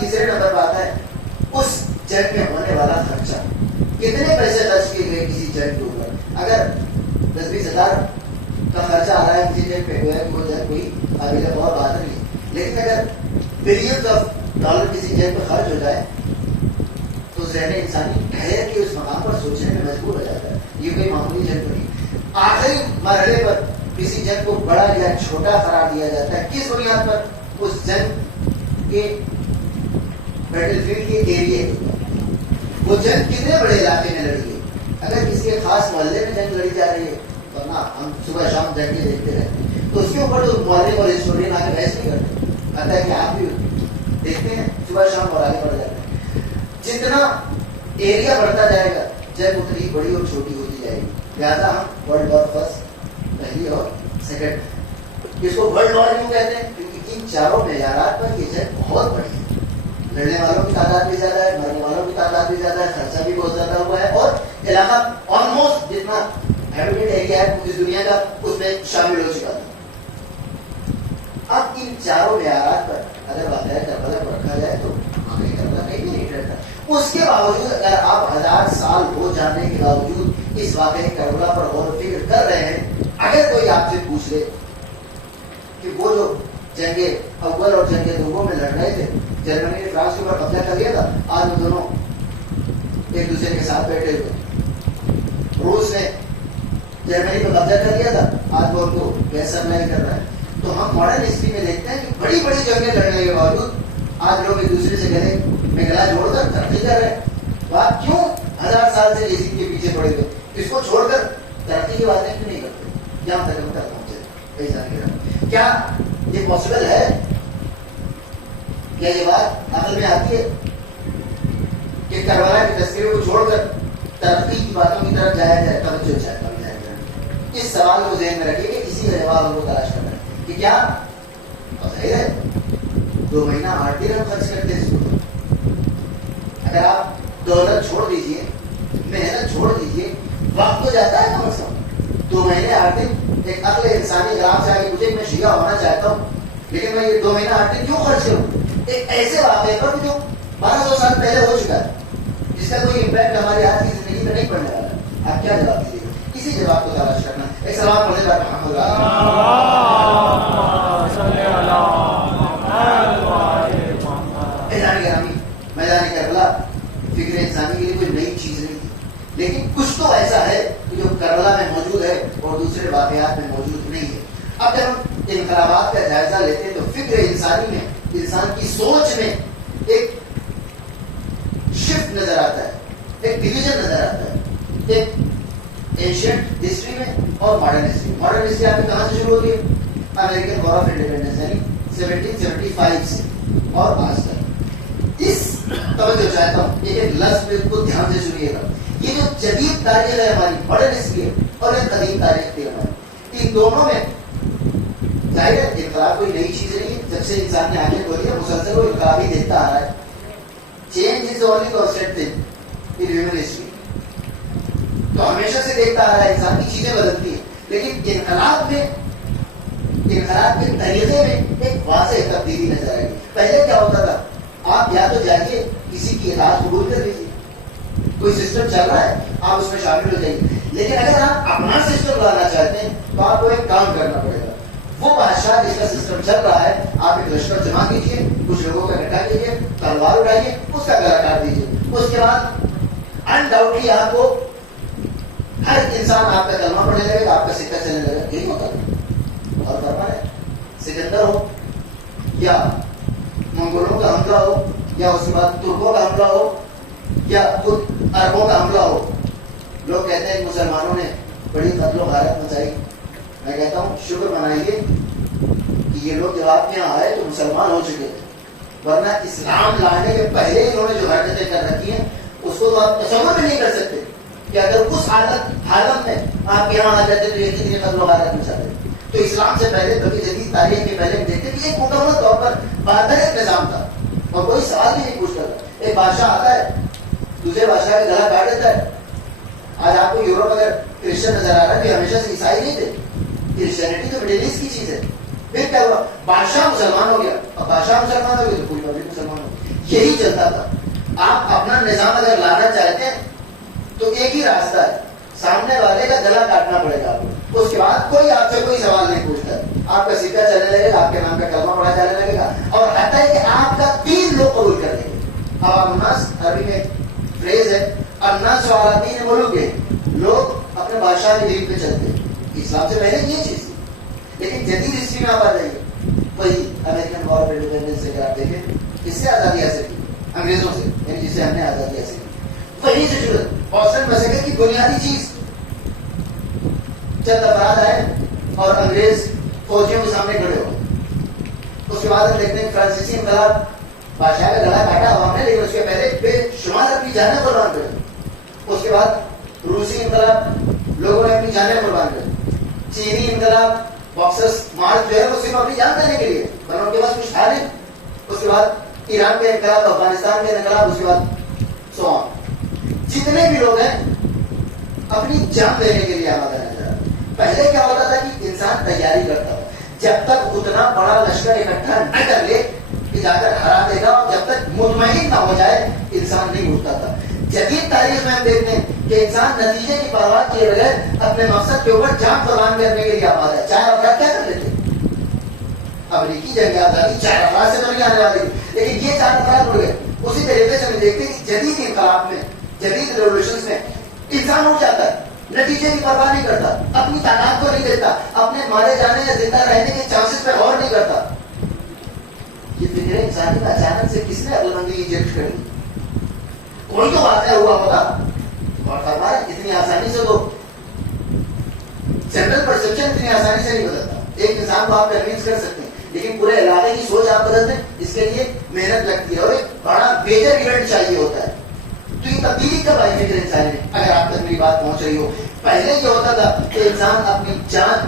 تیسرے نمبر پر آتا ہے اس جنگ میں ہونے والا خرچہ، کتنے پیسے خرچ کیے گئے کسی جنگ کے اوپر. اگر 10-20 ہزار کا خرچہ آ رہا ہے کسی جنگ پہ, گویا کہ وہ جنگ کوئی قابل غور بات نہیں ہے. لیکن اگر بلینز آف ڈالر کسی جنگ پہ خرچ ہو جائے تو ذہن انسانی ٹھہر کے اس مقام پر سوچنے میں مجبور ہو جاتا ہے. یہ کوئی معمولی جنگ نہیں. آخری مرحلے پر کسی جنگ کو بڑا یا چھوٹا قرار دیا جاتا ہے. کس بنیاد پر؟ اس جنگ کے بیٹل فیلڈ کے ایریے کے, وہ جنگ کتنے بڑے علاقے میں لڑی ہے. اگر کسی ایک خاص محلے میں جنگ لڑی جا رہی ہے, ورنہ ہم صبح شام جنگیں دیکھتے رہتے ہیں, تو اس کے اوپر تو مورخ اور ہسٹورین آ کے بحث نہیں کرتے. کہتا ہے کہ آپ بھی دیکھتے ہیں صبح شام اور آگے بڑھ جاتے ہیں. جتنا ایریا بڑھتا جائے گا جنگ اتنی بڑی اور چھوٹی ہوتی جائے گی. لہٰذا ہم ورلڈ وار فرسٹ, پہلی اور سیکنڈ, اس کو ورلڈ وار کیوں کہتے ہیں؟ کیونکہ ان چاروں معیارات پر یہ جنگ بہت بڑی ہے. لڑنے والوں کی تعداد بھی زیادہ ہے, مرنے والوں کی تعداد بھی زیادہ ہے, خرچہ بھی بہت زیادہ ہوا ہے, اور علاقہ آلموسٹ جتنا ہیبیٹیڈ ایریا ہے اس دنیا کا اس میں شامل ہو چکا تھا. اب ان چاروں معیارات پر اگر واقعہ کربلا کو رکھا جائے تو واقعہ کربلا کہیں بھی نہیں ڈرتا. اس کے باوجود اگر آپ 1000 سال ہو جانے کے باوجود اس واقعہ کربلا پر غور و فکر کر رہے ہیں, اگر کوئی آپ سے پوچھ لے کہ وہ جو جنگ اول اور جنگ دوم میں لڑ رہے تھے, جرمنی نے فرانس کے اوپر قبضہ کر لیا تھا, آج وہ دونوں ایک دوسرے کے ساتھ بیٹھے ہوئے. روس نے جرمنی پہ قبضہ کر لیا تھا, آج وہ ان کو گیس سپلائی کر رہا ہے. تو ہم ماڈرن ہسٹری میں دیکھتے ہیں کہ بڑی بڑی جنگیں لڑنے کے باوجود آج لوگ ایک دوسرے سے گلے میں گلا جوڑ کر ترقی کر رہے ہیں. آپ کیوں 1000 سال سے اسی کے پیچھے پڑے ہوئے؟ اس کو چھوڑ کر ترقی کی باتیں کیوں نہیں کرتے؟ یہاں تک ہم تک پہنچے. کیا یہ پاسبل ہے؟ کیا یہ بات عقل میں آتی ہے کہ کربلا کے تذکرے کو چھوڑ کر ترقی کی باتوں کی طرف جایا جائے؟ توجہ چاہتا ہوں اس سوال کو ذہن میں رکھیے کہ اسی کا جواب ہم کو تلاش کرنا ہے کہ کیا ظاہر ہے 2 مہینہ 8 دن ہم خرچ کرتے ہیں. اگر آپ دولت چھوڑ دیجیے, محنت چھوڑ دیجیے, وقت تو جاتا ہے کم از کم 2 مہینے 8 دن. ایک عقل انسانی گرام سے آگے مجھے میں شیعہ ہونا چاہتا ہوں, لیکن میں یہ 2 مہینہ 8 دن کیوں خرچ کروں ایک ایسے واقعے پر جو 1200 سال پہلے ہو چکا ہے, جس کا کوئی امپیکٹ ہماری آج کی زندگی میں نہیں پڑنے والا. آپ کیا جواب دیجیے؟ اسی جواب کو تلاش کرنا. ایک سلام پڑھے گا محمد میدان کربلا فکر انسانی کے لیے کوئی نئی چیز نہیں تھی, لیکن کچھ تو ایسا ہے جو کربلا میں موجود ہے اور دوسرے واقعات میں موجود نہیں ہے. اب جب ہم انقلابات کا جائزہ لیتے ہیں تو فکر انسانی میں, انسان کی سوچ میں ایک شفٹ نظر آتا ہے, ایک ڈویژن نظر آتا ہے. ایک اینشینٹ ہسٹری میں اور ماڈرن ہسٹری. ماڈرن ہسٹری آپ کی کہاں سے شروع ہوتی ہے؟ امریکن وار آف انڈیپینڈنس یعنی 1775 سے اور آج تک. اس توجہ چاہتا ہوں ایک لفظ پہ کو دھیان سے سنیے گا. یہ جو جدید تاریخ ہے ہماری, ماڈرن ہسٹری ہے, اور ایک قدیم تاریخ تھی ہماری, ان دونوں میں ظاہر ہے انقلاب کوئی نئی چیز نہیں ہے. جب سے انسان نے آنکھیں کھولی ہے مسلسل وہ انقلاب ہی دیکھتا آ رہا ہے. Change is only constant thing in human history. تو ہمیشہ سے دیکھتا آ رہا ہے انسان کی چیزیں بدلتی ہیں, لیکن انقلاب کے طریقے میں ایک واضح تبدیلی نظر آئے گی. پہلے کیا ہوتا تھا, آپ یا تو جائیے کسی کی اطاعت قبول کر لیجیے, کوئی سسٹم چل رہا ہے آپ اس میں شامل ہو جائیے. لیکن اگر آپ اپنا سسٹم لانا چاہتے ہیں تو آپ کو ایک کام کرنا پڑے گا. وہ بادشاہ جس کا سسٹم چل رہا ہے, آپ ایک لشکر جمع کیجیے, کچھ لوگوں کا اکٹھا کیجیے, تلوار اٹھائیے, اس کا گلا کاٹ دیجیے. اس کے بعد انڈاؤٹلی آپ کو ہر انسان آپ کا کلمہ پڑھنے لگے گا, آپ کا سکہ چلنے لگے گا. یہی ہوتا ہے. اور فرما ہے سکندر ہو یا منگولوں کا حملہ ہو یا اس کے بعد ترکوں کا حملہ ہو یا خود عربوں کا حملہ ہو, لوگ کہتے ہیں کہ مسلمانوں نے بڑی قتل و غارت مچائی. میں کہتا ہوں شکر منائیے کہ یہ لوگ جب آپ کے یہاں آئے تو مسلمان ہو چکے تھے, ورنہ اسلام لانے کے پہلے انہوں نے جو حرکتیں کر رکھی ہیں اس کو تو آپ تصور بھی نہیں کر سکتے کہ اگر اس حالت میں آپ کے یہاں آ جاتے تو یہ کتنی قتل و غارت مچاتے. تو اسلام سے پہلے کبھی جدید تاریخ کے پہلے دیکھتے کہ ایک مکمل طور پر بہتر ایک نظام تھا اور کوئی سوال بھی نہیں پوچھتا تھا. ایک بادشاہ آتا ہے دوسرے بادشاہ کا گلا کاٹ دیتا ہے. آج آپ کو یورپ اگر کرسچن نظر آ رہا ہے کہ ہمیشہ سے عیسائی نہیں تھے, کرسچینٹی تو مڈل ایسٹ کی چیز ہے. پھر کیا ہوا, بادشاہ مسلمان ہو گیا, اب بادشاہ مسلمان ہو گیا تو پوری پبلک مسلمان ہو گئی. یہی چلتا تھا. آپ اپنا نظام اگر لانا چاہتے ہیں تو ایک ہی راستہ ہے, سامنے والے کا گلا کاٹنا پڑے گا آپ کو. اس کے بعد کوئی آپ سے کوئی سوال نہیں پوچھتا, آپ کا سکہ چلنے لگے گا, آپ کے نام کا کلمہ پڑھا جانے لگے گا, اور حتیٰ کہ آپ کا دین لوگ قبول کر لیں گے. عوام الناس عربی میں فریز ہے, الناس علی دین ملوکہ, لوگ اپنے بادشاہ کے دین پہ چلتے ہیں. اسلام سے پہلے یہ چیز تھی, لیکن جدید ہسٹری میں آپ آ جائیے, وہی امریکن وار آف انڈیپینڈنس سے اگر آپ دیکھیں, کس سے آزادی حاصل کی؟ انگریزوں سے, یعنی جس سے ہم نے آزادی حاصل کی. وہیں سے شروع, اوسط مسئلے کی بنیادی چیز, چند افراد آئے اور انگریز فوجیوں کے سامنے کھڑے ہو. اس کے بعد ہم دیکھتے ہیں فرانسیسی انقلاب, بادشاہ کا گلا کاٹا عوام نے, لیکن اس کے پہلے بے شمار اپنی جانیں قربان کری. اس کے بعد روسی انقلاب, لوگوں نے اپنی جانیں قربان کری. چینی انقلاب, باکسرز مارچ جو ہے وہ صرف اپنی جان دینے کے لیے, ورنہ ان کے پاس کچھ تھا نہیں. اس کے بعد ایران کے انقلاب, افغانستان کے انقلاب, اس کے بعد سو آن. جتنے بھی لوگ ہیں اپنی جان دینے کے لیے آمادہ نظر. پہلے کیا ہوتا تھا کہ انسان تیاری کرتا ہو, جب تک اتنا بڑا لشکر اکٹھا نہ کر لے کہ جا کر ہرا دے گا, اور جب تک مطمئن نہ ہو جائے انسان نہیں اٹھتا تھا. جدید تاریخ میں ہم دیکھتے ہیں کہ انسان نتیجے کی پرواہ کیے بغیر اپنے مقصد کے اوپر جان قربان کرنے کے لیے آمادہ ہے. چاہے افراد کیا کر لیتے, امریکی جنگ آزادی 4 افراد سے تو نہیں آنے والی, لیکن یہ 4 افراد اڑ گئے. اسی طریقے سے ہم دیکھتے ہیں کہ جدید انقلاب میں, جدید ریولیوشنز میں انسان اٹھ جاتا ہے, نتیجے کی پرواہ نہیں کرتا, اپنی تعداد کو نہیں دیکھتا, اپنے مارے جانے یا زندہ رہنے کے چانسز پہ غور نہیں کرتا. یہ فکر انسانی کا اچانک سے کس نے عقل مندی ایجکٹ کر دی؟ کوئی تو واقعہ ہوا ہوگا, اور فرمایا اتنی آسانی سے تو جنرل پرسپشن اتنی آسانی سے نہیں بدلتا. ایک انسان کو آپ کنوینس کر سکتے ہیں, لیکن پورے علاقے کی سوچ آپ بدل دیں, اس کے لیے محنت لگتی ہے, اور ایک بڑا میجر ایونٹ چاہیے ہوتا ہے. تو یہ تبدیلی کب آئی فکر انسانی میں, اگر آپ تک میری بات پہنچ رہی ہو؟ پہلے یہ ہوتا تھا کہ انسان اپنی جان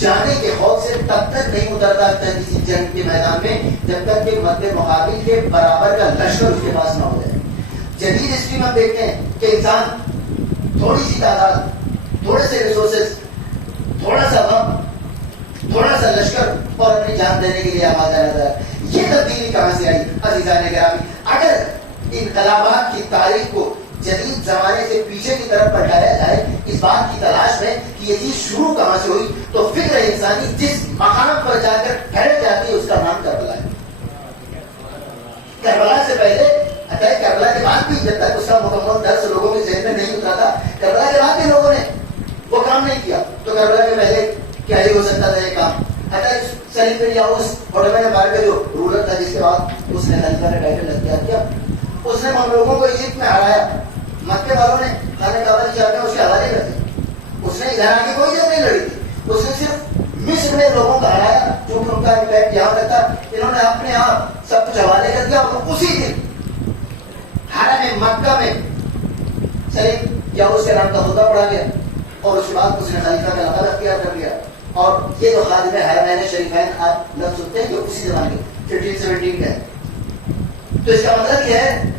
جانے کے خوف سے تب تک نہیں اترتا تھا کسی جنگ کے میدان میں جب تک کہ مد مقابل کے برابر کا لشکر اس کے پاس نہ ہو جائے. جدید ہسٹری میں ہم دیکھتے ہیں کہ انسان تھوڑی سی تعداد, تھوڑے سے ریسورسز, تھوڑا سا وقت, تھوڑا سا لشکر اور اپنی جان دینے کے لیے آمادہ رہتا ہے. یہ تبدیلی کہاں سے آئی عزیزان گرامی؟ اگر انقلابات کی تاریخ کو جدید زمانے سے پیچھے کی طرف پلٹایا جائے اس بات کی تلاش میں کہ یہ چیز شروع کہاں سے ہوئی, تو فکر انسانی جس مقام پر جا کر ٹھہر جاتی ہے اس کا نام کربلا ہے. کربلا سے پہلے, کربلا کے بعد بھی جب تک اس کا مکمل درس لوگوں کے ذہن میں نہیں اترا تھا, کربلا کے بعد بھی لوگوں نے وہ کام نہیں کیا. تو کربلا کے پہلے کیا ہی ہو سکتا تھا یہ کام؟ سلیف بن یاؤس اوٹومین امپائر کا جو رولر تھا, جس کے بعد اس نے خلیفہ کا ٹائٹل اختیار کیا, اس نے مملوکوں کو ایجپٹ میں ہرایا. مکے والوں نے خانہ کعبہ کی چابیاں اس کے حوالے کر دی. اس نے ادھر آگے کوئی جنگ نہیں لڑی تھی, اس نے صرف مصر میں لوگوں کو ہرایا, چونکہ ان کا امپیکٹ یہاں تک تھا. انہوں نے اپنے آپ سب کچھ حوالے کر دیا, اور اسی دن حرم مکہ میں سلیف یاؤس کے نام کا خطبہ پڑھا گیا, اور اس کے بعد اس نے خلیفہ کا لقب اختیار کر لیا. اور یہ جو خادم حرمین شریفین آپ لفظ سنتے ہیں, جو اسی زمانے 1517 کا ہے. تو اس کا مطلب یہ ہے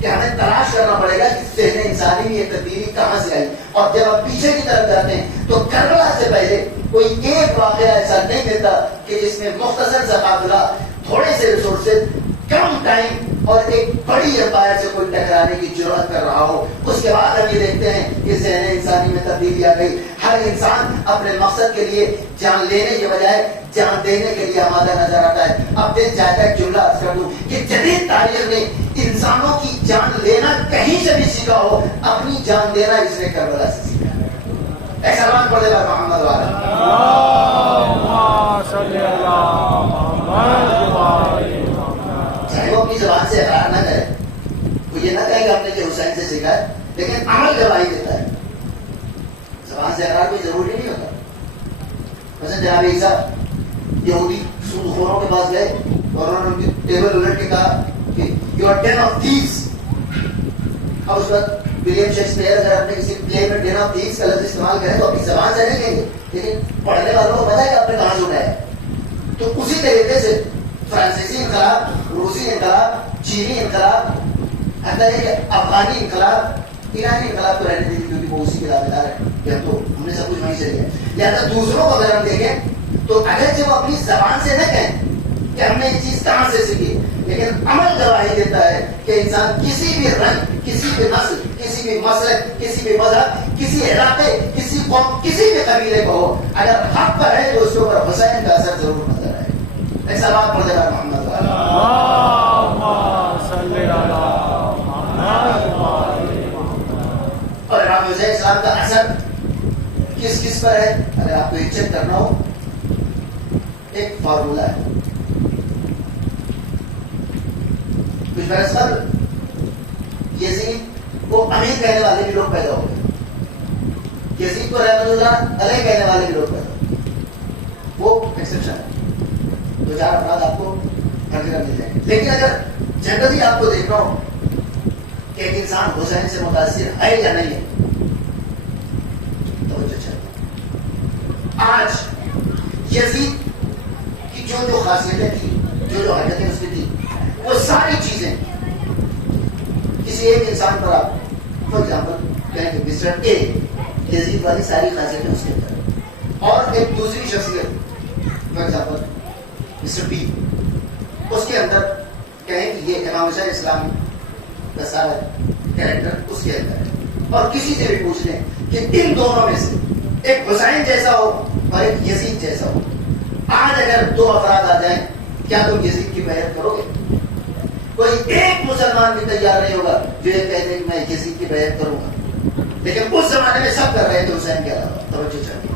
کہ ہمیں تلاش کرنا پڑے گا کہ ذہن انسانی میں یہ تبدیلی کہاں سے آئی. اور جب ہم پیچھے کی طرف جاتے ہیں تو کربلا سے پہلے کوئی ایک واقعہ ایسا نہیں ملتا کہ جس میں مختصر سا قافلہ, تھوڑے سے ریسورسز, کم ٹائم اور ایک بڑی امپائر سے کوئی ٹکرانے کی جرات کر رہا ہو. اس کے بعد ہم یہ دیکھتے ہیں کہ ذہن انسانی میں تبدیلی آ گئی. ہر انسان اپنے مقصد کے لیے جان لینے کے بجائے جان دینے کے لیے آمادہ نظر آتا ہے. اب دن چاہتا ہے جملہ عرض کر دوں کہ جدید تاریخ نے انسانوں کی جان لینا کہیں سے بھی سیکھا ہو, اپنی جان دینا اس نے کربلا سے سیکھا. ایک سلمان پڑھے گا محمد والا, چاہے وہ اپنی زبان سے اقرار نہ کرے, وہ یہ نہ کہے کہ ہم نے کہ حسین سے سیکھا ہے, لیکن عمل گواہی دیتا ہے. زبان سے اقرار کوئی ضروری نہیں ہوتا. مثلا جناب عیسیٰ یہودی سود خوروں کے پاس گئے اور انہوں نے ان کی ٹیبل الٹ کے کہا کہ یو آر 10 of thieves. اب اس وقت ولیم شیکسپیئر اگر اپنے کسی پلے میں 10 of thieves کا لفظ استعمال کریں تو اپنی زبان سے نہیں کہیں گے, لیکن پڑھنے والوں کو پتا ہے کہ آپ نے کہاں سنا ہے. تو اسی طریقے سے فرانسیسی انقلاب, روسی انقلاب, چینی انقلاب, حتیٰ کہ افغانی انقلاب, ایرانی انقلاب تو رہنے دیجیے کیونکہ وہ اسی کے دعوے دار ہے کہ ہم نے سب کچھ وہیں سے لیا. لہٰذا دوسروں کو اگر ہم دیکھیں تو اگرچہ وہ اپنی زبان سے نہ کہیں کہ ہم نے یہ چیز کہاں سے سیکھی, لیکن عمل گواہی دیتا ہے کہ انسان کسی بھی رنگ, کسی بھی نسل, کسی بھی مسلک، کسی بھی مذہب، کسی علاقے، کسی قوم، کسی بھی قبیلے کو ہو، اگر حق پر ہے تو اس کے اوپر حسین کا اثر ضرور نظر آئے. ایک سوال پڑھ دے رہا محمد اور امام حسین السلام کا اثر کس کس پر ہے؟ اگر آپ کو چیک کرنا ہو، ایک فارمولہ ہے. کچھ برس قبل یزید کو امیر کہنے والے بھی لوگ پیدا ہو گئے، یزید کو رحمت اللہ علیہ کہنے والے بھی لوگ پیدا ہو گئے. وہ ایکسیپشن ہے. دو چار افراد آپ کو ہر جگہ مل جائیں گے. لیکن اگر جنرلی آپ کو دیکھنا ہو کہ ایک انسان حسین سے متاثر ہے یا نہیں ہے، توجہ چاہیے. آج یزید کی جو خاصیتیں تھیں، جو حرکتیں اس کی تھی، وہ ساری چیزیں کسی ایک انسان پر آپ فار ایگزامپل کہیں گے مسٹر اے، یزید والی ساری خاصیتیں اس کے اندر، اور ایک دوسری شخصیت فار ایگزامپل مسٹر بی، اس کے اندر کہیں کہ یہ امام حسین اسلام کا سارا کیریکٹر اس کے اندر ہے. اور کسی سے بھی پوچھ لیں کہ ان دونوں میں سے ایک حسین جیسا ہو اور ایک یزید جیسا ہو، آج اگر دو افراد آ جائیں، کیا تم یزید کی بیعت کرو گے؟ کوئی ایک مسلمان بھی تیار نہیں ہوگا جو یہ کہہ دے کہ میں یزید کی بیعت کروں گا. لیکن اس زمانے میں سب کر رہے تھے حسین کے علاوہ. توجہ چاہیے.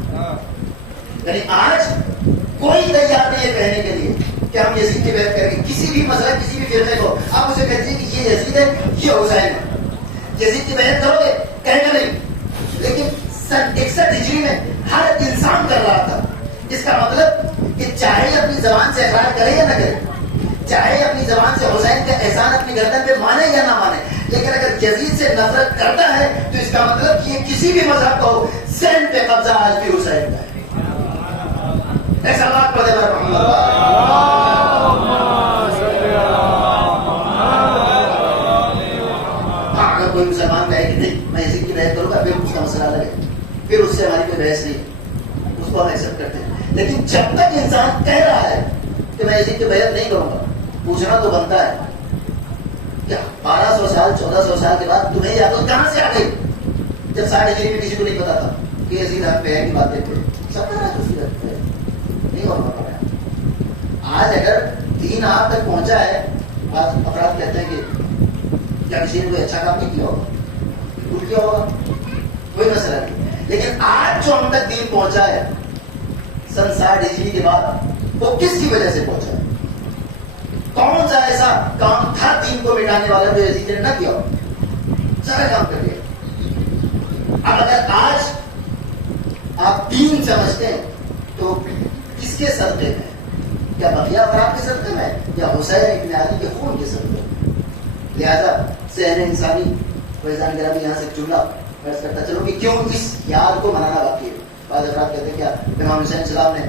یعنی آج کوئی تیار نہیں ہے کہنے کے لیے کہ ہم یزید کی بیعت کریں گے. کسی بھی مسئلہ، کسی بھی فرقے کو آپ اسے کہتے ہیں کہ یہ یزید ہے، یہ حسین ہے، یزید کی بیعت کرو گے؟ کہیں گے نہیں. لیکن سن 61 ہجری میں ہر انسان کر رہا تھا. اس کا مطلب کہ چاہے اپنی زبان سے اقرار کرے یا نہ کرے، چاہے اپنی زبان سے حسین کا احسان اپنی گردن پہ مانے یا نہ مانے، لیکن اگر یزید سے نفرت کرتا ہے تو اس کا مطلب کہ یہ کسی بھی مذہب کا ہو، ذہن پہ قبضہ آج بھی حسین کا ہے. ایسا بات پڑھے رحمۃ ہاں. اگر کوئی مسلمان کہے کہ نہیں میں یزید کی بیعت کروں گا، پھر اس کا مسئلہ الگ ہے، پھر اس سے ہماری کوئی بحث نہیں، اس کو ہم ایکسپٹ کرتے ہیں. لیکن جب تک انسان کہہ رہا ہے کہ میں یزید کی بیعت نہیں کروں گا، پوچھنا تو بنتا ہے کہ 1200 سال 1400 سال کے بعد تمہیں یہ عقل کہاں سے آ گئی؟ جب 60 ہجری میں کسی کو نہیں پتا تھا کہ یزید حق پہ ہے کی بات دیتے سب کہہ رہا ہے نہیں ہو پا رہا ہے. آج اگر دین آپ تک پہنچا ہے، بعض افراد کہتے ہیں کہ کیا کسی نے کوئی اچھا کام نہیں کیا ہوگا، بھول کیا ہوگا، کوئی مسئلہ نہیں. لیکن آج جو ہم تک دین پہنچا ہے سن 60 ہجری کے بعد، وہ کس کی وجہ سے پہنچا ہے؟ کون سا ایسا کام تھا دین کو مٹانے والا جو یزید نے نہ کیا؟ سارا کام کر دیا. اب اگر آج آپ دین سمجھتے ہیں تو کس کے صدقے میں؟ کیا بقیہ افراد کے صدقے میں یا حسین ابن علی کے خون کے صدقے میں؟ لہذا ذہن انسانی فیضان گرامی یہاں سے جملہ فرض کرتا چلو کہ کیوں اس یاد کو منانا باقی ہے. بعض افراد کہتے ہیں کیا امام حسین السلام نے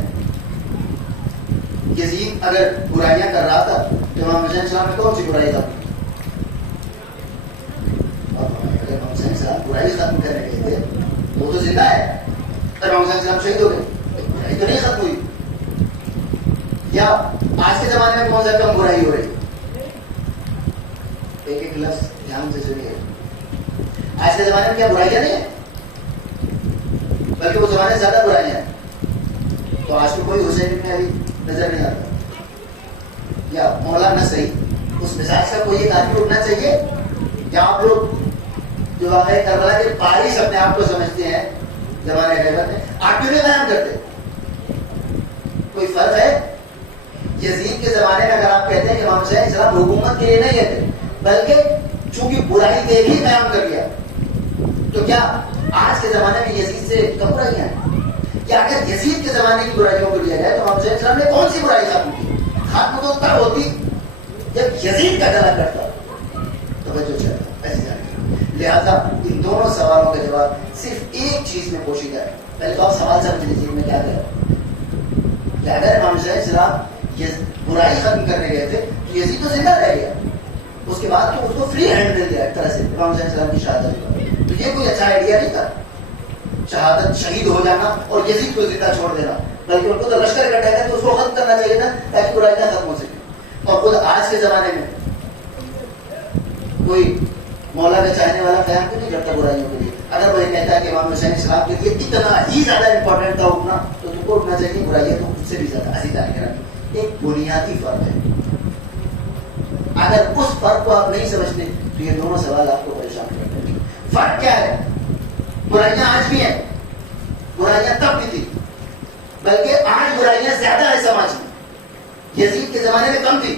یزید اگر برائیاں کر رہا تھا تو امام حسین السلام نے کون سی برائی تھا؟ اگر امام حسین السلام برائی ختم کرنے گئے تھے وہ تو زندہ ہے، امام حسین السلام شہید ہو گئے، برائی تو نہیں ختم ہوئی. یا آج کے زمانے میں کون سا کم برائی ہو رہی؟ ایک ایک لفظ دھیان سے سنیے. آج کے زمانے میں کیا برائیاں نہیں ہیں، بلکہ وہ زمانے سے زیادہ برائیاں ہیں. تو آج کو کوئی حسین ابن علی نظر نہیں آتا یا مولا نہ صحیح اس مزاج کا کوئی ایک آدمی اٹھنا چاہیے. یا آپ لوگ جو واقعہ کربلا کے بارش اپنے آپ کو سمجھتے ہیں زمانے غیبت میں، آپ کیوں نہیں بیان کرتے؟ کوئی فرق ہے؟ یزید کے زمانے میں اگر آپ کہتے ہیں کہ امام حسین السلام حکومت کے لیے نہیں کہتے بلکہ چونکہ برائی کے ہی قیام کر لیا، تو کیا آج کے زمانے میں یزید سے کم برائیاں ہیں؟ کیا اگر یزید کے زمانے کی برائیوں کو لیا جائے تو امام حسین السلام نے کون سی برائی ختم کی؟ ختم تو تب ہوتی جب یزید کا گلا کٹتا. توجہ چاہتا ایسی جانیں. لہذا ان دونوں سوالوں کا جواب صرف ایک چیز میں پوشیدہ ہے. پہلے تو آپ سوال سمجھ لیجیے میں کیا کہہ رہا ہوں کہ اگر امام حسین السلام برائی ختم کرنے گئے تھے تو یزید تو زندہ رہ گیا، اس کے بعد تو اس کو فری ہینڈ مل گیا ایک طرح سے امام حسین السلام کی شہادت. تو یہ کوئی اچھا آئیڈیا نہیں تھا شہادت، شہید ہو جانا اور یزید کو زندہ چھوڑ دینا، بلکہ ان کو تو لشکر اکٹھا کر کے اس کو ختم کرنا چاہیے تھا تاکہ برائیاں ختم ہو سکیں. اور خود آج کے زمانے میں کوئی مولا کا چاہنے والا قیام کیوں نہیں کرتا برائیوں کے لیے؟ اگر وہ یہ کہتا ہے کہ امام حسین اسلام کے لیے اتنا ہی زیادہ امپورٹنٹ تھا اٹھنا، تو تم کو اٹھنا چاہیے برائیاں تو خود سے بھی زیادہ. عزیزان کرام، ایک بنیادی فرق ہے. اگر اس فرق کو آپ نہیں سمجھتے تو یہ دونوں سوال آپ کو پریشان کرتے ہیں. فرق کیا ہے؟ برائیاں آج بھی ہیں، برائیاں تب بھی تھی، بلکہ آج برائیاں زیادہ ہے سماج میں. یزید کے زمانے میں کم تھی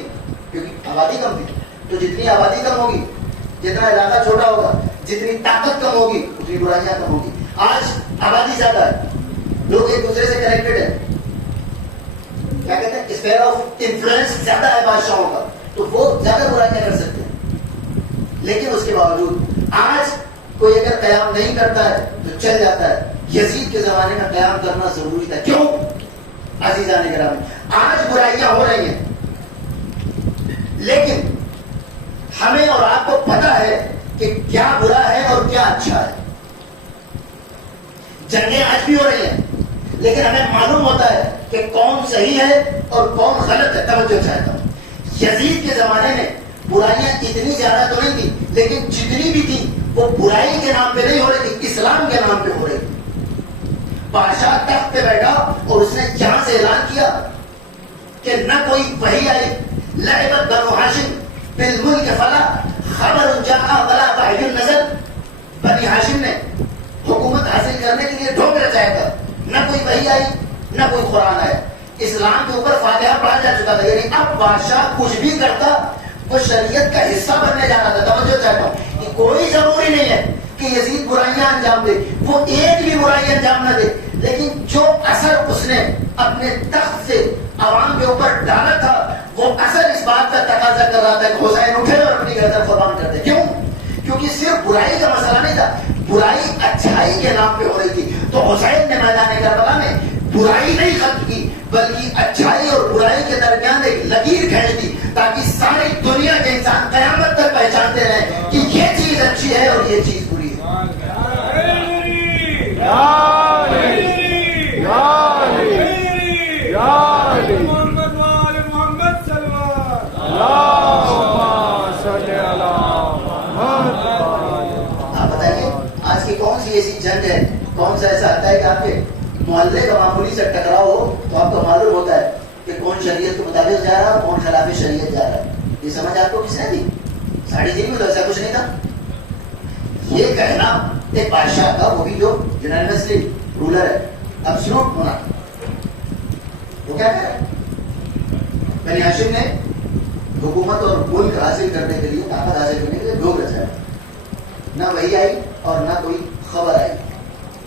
کیونکہ آبادی کم تھی. تو جتنی آبادی کم ہوگی، جتنا علاقہ چھوٹا ہوگا، جتنی طاقت کم ہوگی، اتنی برائیاں کم ہوگی. آج آبادی زیادہ ہے، لوگ ایک دوسرے سے کنیکٹڈ ہیں، کیا کہتے ہیں، اسفیئر آف انفلوئنس زیادہ ہے بادشاہوں کا، تو وہ زیادہ برائیاں کر سکتے ہیں. لیکن اس کے باوجود آج کوئی اگر قیام نہیں کرتا ہے تو چل جاتا ہے. یزید کے زمانے میں قیام کرنا ضروری تھا. کیوں؟ عزیزان گرامی، آج برائیاں ہو رہی ہیں لیکن ہمیں اور آپ کو پتا ہے کہ کیا برا ہے اور کیا اچھا ہے. جنگیں آج بھی ہو رہی ہیں لیکن ہمیں معلوم ہوتا ہے کہ کون صحیح ہے اور کون غلط ہے. توجہ چاہتا ہوں، یزید کے زمانے میں برائیاں اتنی زیادہ تو نہیں تھی، لیکن جتنی بھی تھی وہ برائی کے نام پہ نہیں ہو رہی تھی، اسلام کے نام پہ ہو رہی تھی. بادشاہ تخت پہ بیٹھا اور اس نے یہاں سے اعلان کیا کہ نہ کوئی وحی آئی، لعبت بنو ہاشم بالملک فلا خبر جاء ولا وحی نزل. بنی ہاشم نے حکومت حاصل کرنے کے لیے ڈھونگ رچایا تھا، نہ کوئی وحی آئی نہ کوئی قرآن آیا. اسلام کے اوپر فاتحہ پڑھا جا چکا تھا، یعنی اب بادشاہ کچھ بھی کرتا وہ شریعت کا حصہ بننے جا رہا تھا. توجہ چاہتا ہوں کہ کوئی ضروری نہیں ہے کہ یزید برائیاں انجام دے، وہ ایک بھی برائی انجام نہ دے، لیکن جو اثر اس نے اپنے تخت سے عوام کے اوپر ڈالا تھا وہ اثر اس بات کا تقاضا کر رہا تھا کہ حسین اٹھے اور اپنی گردن قربان کر دے. کیوں؟ کیونکہ صرف برائی کا مسئلہ نہیں تھا، برائی اچھائی کے نام پہ ہو رہی تھی. تو حسین نے میدان کربلا میں برائی نہیں ختم کی بلکہ اچھائی اور برائی کے درمیان ایک لکیر کھینچ دی تاکہ ساری دنیا کے انسان قیامت تک پہچانتے رہیں کہ یہ چیز اچھی ہے اور یہ چیز بری ہے. آپ بتائیے آج کی کون سی ایسی جنگ ہے، کون سا ایسا آتا ہے کہ آپ کے محلے کا معمولی سے ٹکراؤ ہو تو آپ کو معلوم ہوتا ہے کہ کون شریعت کے مطابق جا رہا ہے اور کون خلاف شریعت جا رہا ہے. یہ سمجھ آپ کو کس نے دی؟ ساڑھی دن میں تو ایسا کچھ نہیں تھا. یہ کہنا ایک بادشاہ کا، وہ بھی جو یونانیمسلی رولر ہے، ابسولوٹ ہونا، وہ کیا کہہ رہا ہے؟ بنی ہاشم نے حکومت اور ملک حاصل کرنے کے لیے، طاقت حاصل کرنے کے لیے ڈھونگ رچایا، نہ وہی آئی اور نہ کوئی خبر آئی،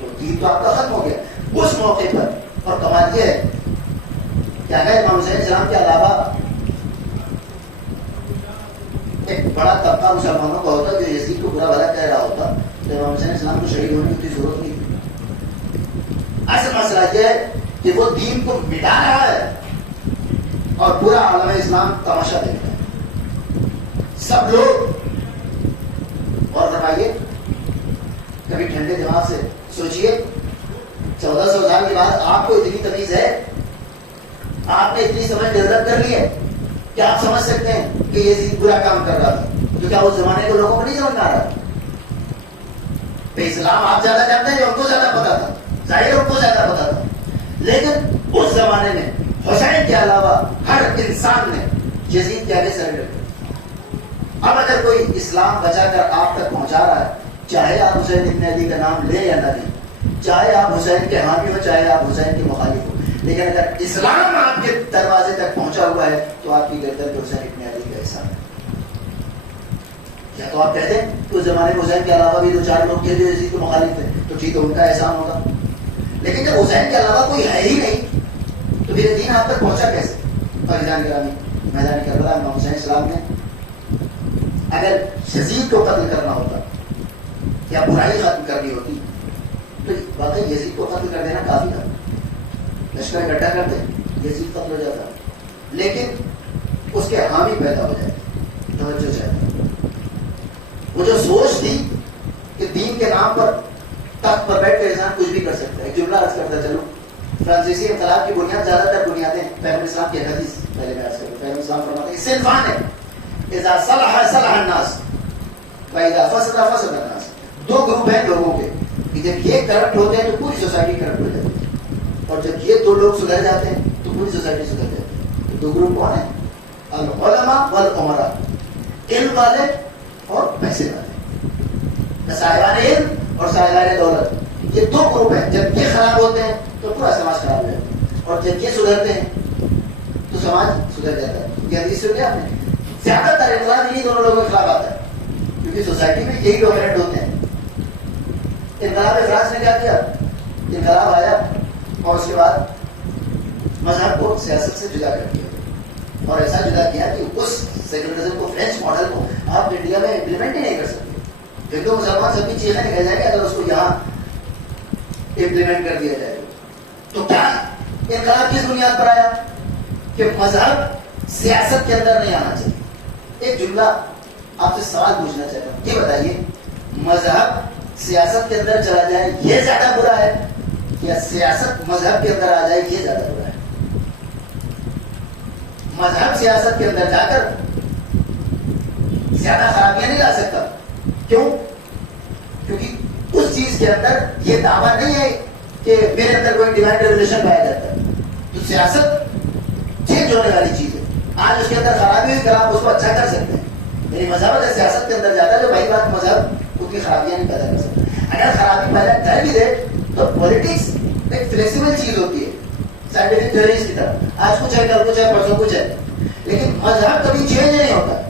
تو دین تو آپ کا ختم ہو گیا. اس موقع پر اور کمال یہ ہے کہ اگر امام حسین السلام کے علاوہ ایک بڑا طبقہ مسلمانوں کا ہوتا جو یزید کو برا بھلا کہہ رہا ہوتا تو امام حسین السلام کو شہید ہونے کی ضرورت نہیں تھی. اصل مسئلہ یہ ہے کہ وہ دین کو مٹا رہا ہے اور پورا عالم اسلام تماشا دیکھ رہا ہے. سب لوگ، اور فرمائیے کبھی ٹھنڈے دماغ سے سوچئے 1400 سال کے بعد آپ کو اتنی تمیز ہے، آپ نے اتنی سمجھ ڈیولپ کر لی ہے کہ آپ سمجھ سکتے ہیں کہ یہ برا کام کر رہا تھا، تو کیا اس زمانے کو لوگوں کو نہیں سمجھ آ رہا؟ اسلام آپ زیادہ جانتے ہیں، ان کو زیادہ پتا تھا، ظاہر ان کو زیادہ پتا تھا، لیکن اس زمانے میں حسین کے علاوہ ہر انسان نے یزید کے آگے سرنڈر کیا. اب اگر کوئی اسلام بچا کر آپ تک پہنچا رہا ہے، چاہے آپ حسین ابن علی کا نام لے یا نہ لیں، چاہے آپ حسین کے حامی ہو چاہے آپ حسین کے مخالف ہو، لیکن اگر اسلام آپ کے دروازے تک پہنچا ہوا ہے تو آپ کی گردن پہ حسین ابن علی کا احسان ہے. یا تو آپ کہتے ہیں کہ اس زمانے میں حسین کے علاوہ بھی 2-4 لوگ تھے جو یزید کے مخالف تھے، تو ٹھیک ہے ان کا احسان ہوگا، لیکن جب حسین کے علاوہ کوئی ہے ہی نہیں تو پھر دین آپ تک پہنچا کیسے؟ فقیران گرامی، میدان کربلا امام حسین السلام نے اگر یزید کو قتل کرنا ہوتا یا برائی ختم کرنی ہوتی تو واقعی یزید کو قتل کر دینا کافی تھا، لشکر اکٹھا کرتے یزید قتل ہو جاتا، لیکن اس کے حامی پیدا ہو جاتے. توجہ چاہیے، وہ جو سوچ تھی کہ دین کے نام پر تخت پر بیٹھ کر انسان کچھ بھی کر سکتا ہے. ایک جملہ عرض کرتا چلو، فرانسیسی انقلاب کی بنیاد، زیادہ تر بنیادیں پیغمبر اسلام کی حدیث پہلے میں عرض کرتا ہوں. پیغمبر اسلام فرماتے ہیں صنفان ہے، اذا صلح صلح الناس فَإِذَا فَسَدَ فَسَدَ النَّاسُ. دو گروپ ہیں لوگوں کے کہ جب یہ کرپٹ ہوتے ہیں تو پوری سوسائٹی کرپٹ ہو جاتی ہے, اور جب یہ دو لوگ سدھر جاتے ہیں تو پوری سوسائٹی سدھر جاتی ہے. تو دو گروپ کون ہیں؟ العلماء والامراء, علم والے اور پیسے والے, صاحبان علم اور صاحبان دولت. یہ دو گروپ ہیں. جب یہ خراب ہوتے ہیں تو پورا سماج خراب ہو جاتا ہے, اور جب یہ سدھرتے ہیں تو سماج سدھر جاتا ہے. یہ حدیث سن لیا آپ نے؟ زیادہ تر انقلاب انہیں دونوں لوگوں کے خلاف آتا ہے, کیونکہ سوسائٹی میں یہی ڈومیننٹ ہوتے ہیں. انقلاب فرانس نے کیا کیا؟ انقلاب آیا اور اس کے بعد مذہب کو سیاست سے جدا کر دیا, اور ایسا جدا کیا کہ اس سیکولرزم کو, فرینچ ماڈل کو آپ انڈیا میں امپلیمنٹ ہی نہیں کر سکتے. ہندو مسلمان سب کی چیزیں نکل جائیں گے اگر اس کو یہاں امپلیمنٹ کر دیا جائے. تو کیا انقلاب کس بنیاد پر آیا؟ کہ مذہب سیاست کے اندر نہیں آنا چاہیے. ایک جملہ آپ سے سوال پوچھنا چاہتا ہوں, یہ بتائیے مذہب سیاست کے اندر چلا جائے یہ زیادہ برا ہے یا سیاست مذہب کے اندر آ جائے یہ زیادہ برا ہے؟ مذہب سیاست کے اندر جا کر زیادہ خرابیاں نہیں لا سکتا. کیوں؟ کیونکہ اس چیز کے اندر یہ دعویٰ نہیں ہے کہ میرے اندر کوئی ڈیوائن ریولیوشن پایا جاتا ہے. تو سیاست چینج ہونے والی چیز ہے. آج اس کے اندر خرابی ہوئی کر آپ اس کو اچھا کر سکتے ہیں. میری مذہب اگر سیاست کے اندر جاتا ہے تو بھائی بات مذہب اتنی خرابیاں نہیں پیدا کر سکتا. اگر خرابی پیدا کر بھی دے تو پولیٹکس ایک فلیکسیبل چیز ہوتی ہے سائنٹیفک تھیوریز کی طرح, آج کچھ ہے کل کچھ ہے پرسوں کچھ ہے, لیکن مذہب کبھی چینج نہیں ہوتا.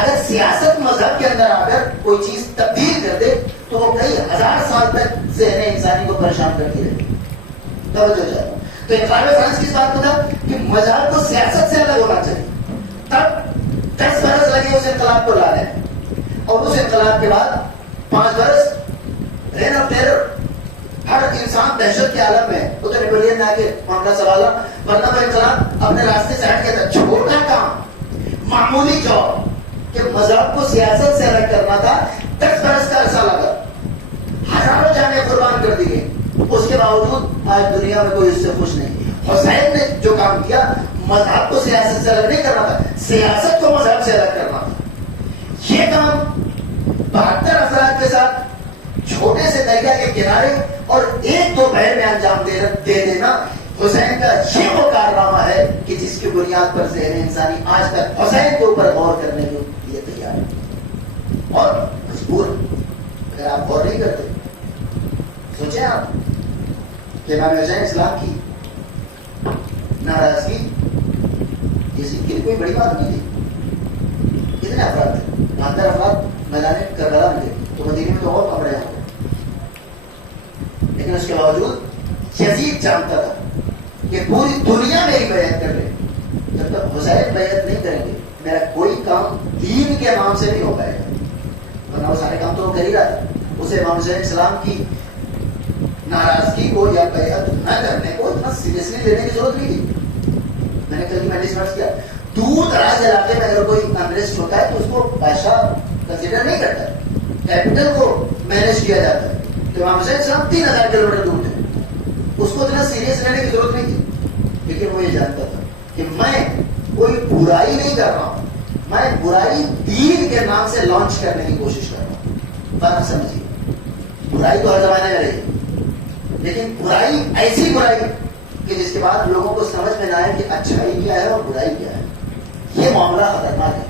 اگر سیاست مذہب کے اندر آ کر کوئی چیز تبدیل کر دے تو وہ کئی ہزار سال تک ذہن انسانی کو پریشان کرتی رہے. توجہ چاہتا ہوں. تو انقلاب فرانس کس بات کو تھا کہ مذہب کو سیاست سے الگ ہونا چاہیے. تب 10 برس لگے اس انقلاب کو لانے, اور اس انقلاب کے بعد 5 برس رین آف ٹیرر, ہر انسان دہشت کے عالم میں. وہ تو نیپولین نے آ کے معاملہ سنبھالا, ورنہ وہ انقلاب اپنے راستے سے ہٹ گیا تھا. چھوٹا کام, معمولی جاب کہ مذہب کو سیاست سے الگ کرنا تھا. 10 برس کا عرصہ لگا, ہزاروں جانیں قربان کر دی گئی. اس کے باوجود آج دنیا میں کوئی اس سے خوش نہیں. حسین نے جو کام کیا مذہب کو سیاست سے الگ نہیں کرنا تھا, سیاست کو مذہب سے الگ کرنا تھا. یہ کام 72 افراد کے ساتھ چھوٹے سے دریا کے کنارے اور 1-2 بہر میں انجام دے دینا حسین کا یہ وہ کارنامہ ہے کہ جس کی بنیاد پر ذہن انسانی آج تک حسین کے اوپر غور کرنے کے لیے تیار ہے اور مجبور. اگر آپ غور نہیں کرتے, سوچیں آپ کہ امام حسین اسلام کی ناراضگی یزید کے لیے کوئی بڑی بات نہیں تھی. کتنے افراد تھے؟ 72 افراد میدان کربلا میں تھے, تو مدینے میں تو اور کم رہے ہوں. لیکن اس کے باوجود یزید جانتا تھا کہ پوری دنیا میری بیعت کر رہے, جب تک حسین بیعت نہیں کریں گے میرا کوئی کام دین کے نام سے نہیں ہو پائے گا. ورنہ وہ سارے کام تو وہ کر ہی رہا تھا. اسے امام حسین اسلام کی ناراضگی کو یا بیعت نہ کرنے کو اتنا سیریسلی لینے کی ضرورت نہیں تھی. میں نے کل مینجمنٹ کیا, دور دراز علاقے میں اگر کوئی انریسٹ ہوتا ہے تو اس کو بادشاہ کنسیڈر نہیں کرتا, کیپٹل کو مینج کیا جاتا ہے. تو امام حسین اسلام 3000 کلومیٹر دور تھے, اس کو اتنا سیریس لینے کی ضرورت نہیں تھی. لیکن وہ یہ جانتا تھا کہ میں کوئی برائی نہیں کر رہا ہوں, میں برائی دین کے نام سے لانچ کرنے کی کوشش کر رہا ہوں. بات سمجھیے, برائی تو ہر زمانے میں رہی, لیکن برائی ایسی برائی کہ جس کے بعد لوگوں کو سمجھ میں نہ آئے کہ اچھائی کیا ہے اور برائی کیا ہے. یہ معاملہ خطرناک ہے.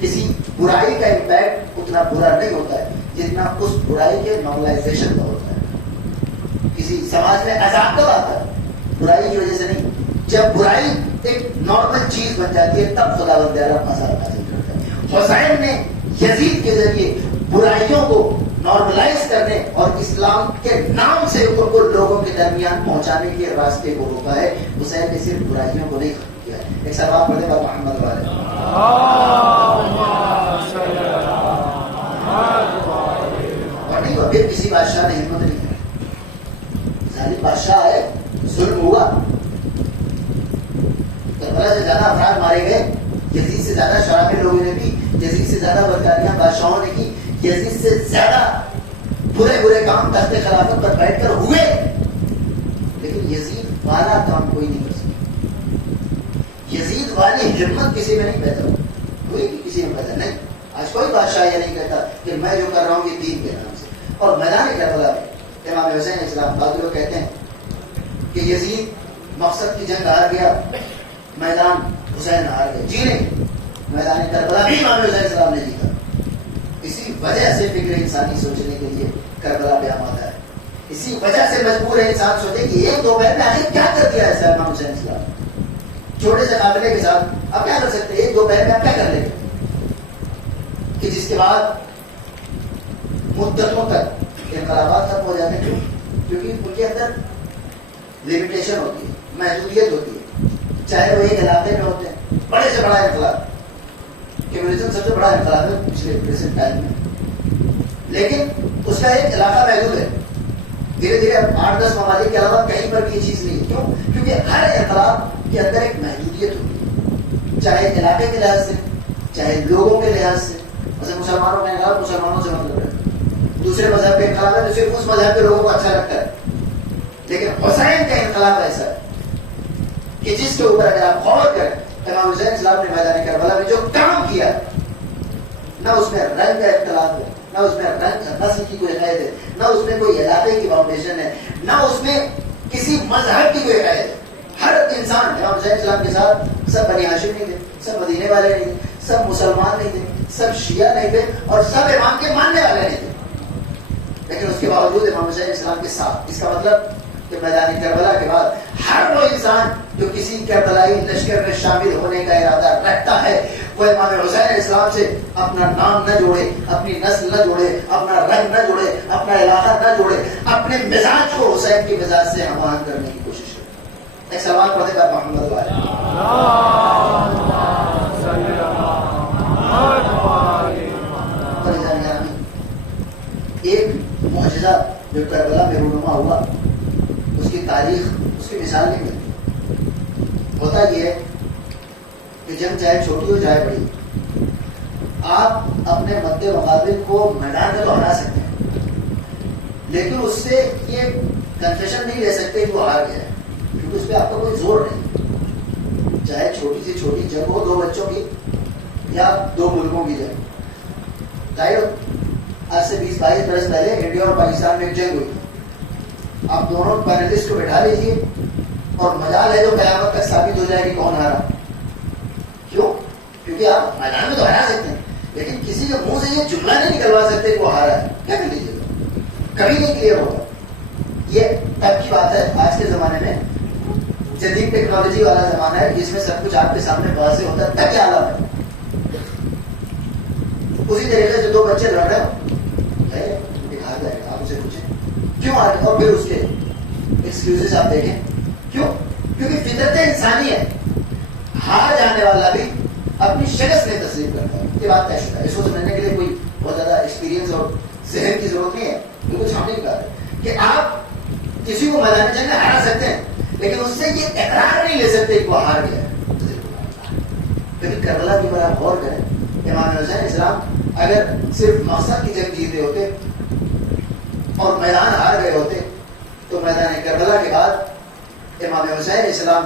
کسی برائی کا امپیکٹ اتنا برا نہیں ہوتا ہے جتنا اس برائی کے نارملائزیشن کا ہوتا ہے. کسی سماج میں عذاب کب آتا ہے؟ برائی کی وجہ سے نہیں. جب برائی ایک نارمل چیز بن جاتی ہے تب خدا بند عذاب نازل کرتا ہے. حسین نے یزید کے ذریعے برائیوں کو نارملائز کرنے اور اسلام کے نام سے ان کو لوگوں کے درمیان پہنچانے کے راستے کو روکا ہے. حسین نے صرف برائیوں کو نہیں ختم کیا ہے. ایک سوال پڑھے بات محمد والے اور نہیں ہوا. پھر کسی بادشاہ نے ہمت نہیں کی. ظالم بادشاہ ہے, ظلم ہوا, کربلا سے زیادہ افراد مارے گئے, یزید سے زیادہ شرابی لوگوں نے بھی, یزید سے زیادہ بدکاریاں بادشاہوں نے کی, یزید سے زیادہ برے برے کام تخت خلافت پر بیٹھ کر ہوئے, لیکن یزید والا کام کوئی نہیں کر سکتا. یزید والی ہمت کسی میں نہیں پیدا ہوئی, کسی میں پیدا نہیں. آج کوئی بادشاہ یہ نہیں کہتا کہ میں جو کر رہا ہوں یہ دین کے نام سے. اور میدان کربلا میں امام حسین اسلام بعض لوگ کہتے ہیں کہ یزید مقصد کی جنگ ہار گیا, میدان حسین ہار گیا. جی نہیں, میدان کربلا بھی امام حسین اسلام نے جیتا. اسی وجہ سے فکر انسانی سوچنے کے لیے کربلا پہ آمادا ہے. اسی وجہ سے مجبور ہے انسان سوچے کہ ایک دو بہن نے آخر کیا کر دیا ایسا امام حسین اسلام, چھوٹے سے قافلے کے ساتھ اب کیا کر سکتے ہیں, ایک دو بہن میں آپ کیا کر لیں گے کہ جس کے بعد مدتوں تک انقلابات ختم ہو جاتے ہیں. کیونکہ ان کے اندر لمیٹیشن ہوتی ہے, محدودیت ہوتی ہے, چاہے وہ ایک علاقے میں ہوتے ہیں. بڑے سے بڑا انقلاب, کمیونزم سب سے بڑا انقلاب ہے پچھلے ریسنٹ ٹائم میں, لیکن اس کا ایک علاقہ محدود ہے. دھیرے دھیرے 8-10 ممالک کے علاوہ کہیں پر بھی یہ چیز نہیں ہے. کیوں؟ کیونکہ ہر انقلاب کے اندر ایک محدودیت ہوتی ہے, چاہے علاقے کے لحاظ سے, چاہے لوگوں کے لحاظ سے. مثلا مسلمانوں کا انقلاب مسلمانوں سے مطلب ہے, دوسرے مذہب کے انقلاب ہے تو صرف اس مذہب کے لوگوں کو اچھا لگتا ہے. لیکن حسین کا انقلاب ایسا ہے کہ جس کے اوپر اگر آپ غور کریں, امام حسین اسلام نے میدان کربلا میں جو کام کیا, نہ اس میں رنگ کا اختلاف ہے, نہ اس میں رنگ نسل کی کوئی قید ہے, نہ اس میں کوئی علاقے کی فاؤنڈیشن ہے, نہ اس میں کسی مذہب کی کوئی قید ہے. ہر انسان امام حسین اسلام کے ساتھ سب بنی ہاشم نہیں تھے, سب مدینے والے نہیں تھے, سب مسلمان نہیں تھے, سب شیعہ نہیں تھے, اور سب امام کے ماننے والے نہیں تھے. لیکن اس کے باوجود امام حسین اسلام کے ساتھ. اس کا مطلب کہ میدان کربلا کے بعد ہر وہ انسان جو کسی کربلائی لشکر میں شامل ہونے کا ارادہ رکھتا ہے, وہ امام حسین اسلام سے اپنا نام نہ جوڑے, اپنی نسل نہ جوڑے, اپنا رنگ نہ جوڑے, اپنا علاقہ نہ جوڑے, اپنے مزاج کو حسین کے مزاج سے ہم آہنگ کرنے کی کوشش کرے. ایک سوال پڑھتے ہیں محمد ایک معجزہ جو کربلا میں رونما ہوا, اس کی تاریخ, اس کی مثال نہیں ملتی. ہوتا یہ ہے کہ جنگ چاہے چھوٹی ہو چاہے بڑی, آپ اپنے مد مقابل کو میدان میں تو ہرا سکتے ہیں, لیکن اس سے یہ کنفیشن نہیں لے سکتے کہ وہ ہار گیا ہے, کیونکہ اس پہ آپ کا کوئی زور نہیں. چاہے چھوٹی سی چھوٹی جنگ ہو, 2 بچوں کی یا 2 ملکوں کی جنگ. ظاہر آج سے 20-22 برس پہلے انڈیا اور پاکستان میں ایک جنگ ہوئی. آپ دونوں پینلسٹ کو بٹھا لیجیے اور مجال ہے جو قیامت تک ثابت ہو جائے کہ کون ہارا. کیوں؟ کیونکہ آپ میدان میں تو ہرا سکتے ہیں, لیکن کسی کے منہ سے یہ جملہ نہیں نکلوا سکتے کہ وہ ہارا ہے. کیا کر لیجیے گا, کبھی نہیں کلیئر ہوگا. یہ تب کی بات ہے. آج کے زمانے میں جدید ٹیکنالوجی والا زمانہ ہے جس میں سب کچھ آپ کے سامنے واضح ہوتا ہے. تب کیا حالات ہے, اسی طریقے سے 2 بچے لڑ رہے ہو, دکھا جائے گا, آپ اسے پوچھیں کیوں آ رہے, اور پھر اس کے ایکسکیوزز آپ دیکھیں. کیوں؟ کیونکہ فطرت انسانی ہے, ہار جانے والا بھی اپنی شکست میں تسلیم کرتا ہے. یہ بات طے شدہ ہے. اس کو سمجھنے کے لیے کوئی بہت زیادہ ایکسپیرینس اور ذہن کی ضرورت نہیں ہے. یہ کچھ ہم نہیں کہتے کہ آپ کسی کو میدان جنگ میں ہرا سکتے ہیں, لیکن اس سے یہ اقرار نہیں لے سکتے کہ وہ ہار گیا ہے. لیکن کربلا کی بار آپ غور کریں, امام حسین اسلام اگر صرف مقصد کی جنگ جیتے ہوتے اور میدان ہار گئے ہوتے, تو میدان کربلا کے بعد امام حسین اسلام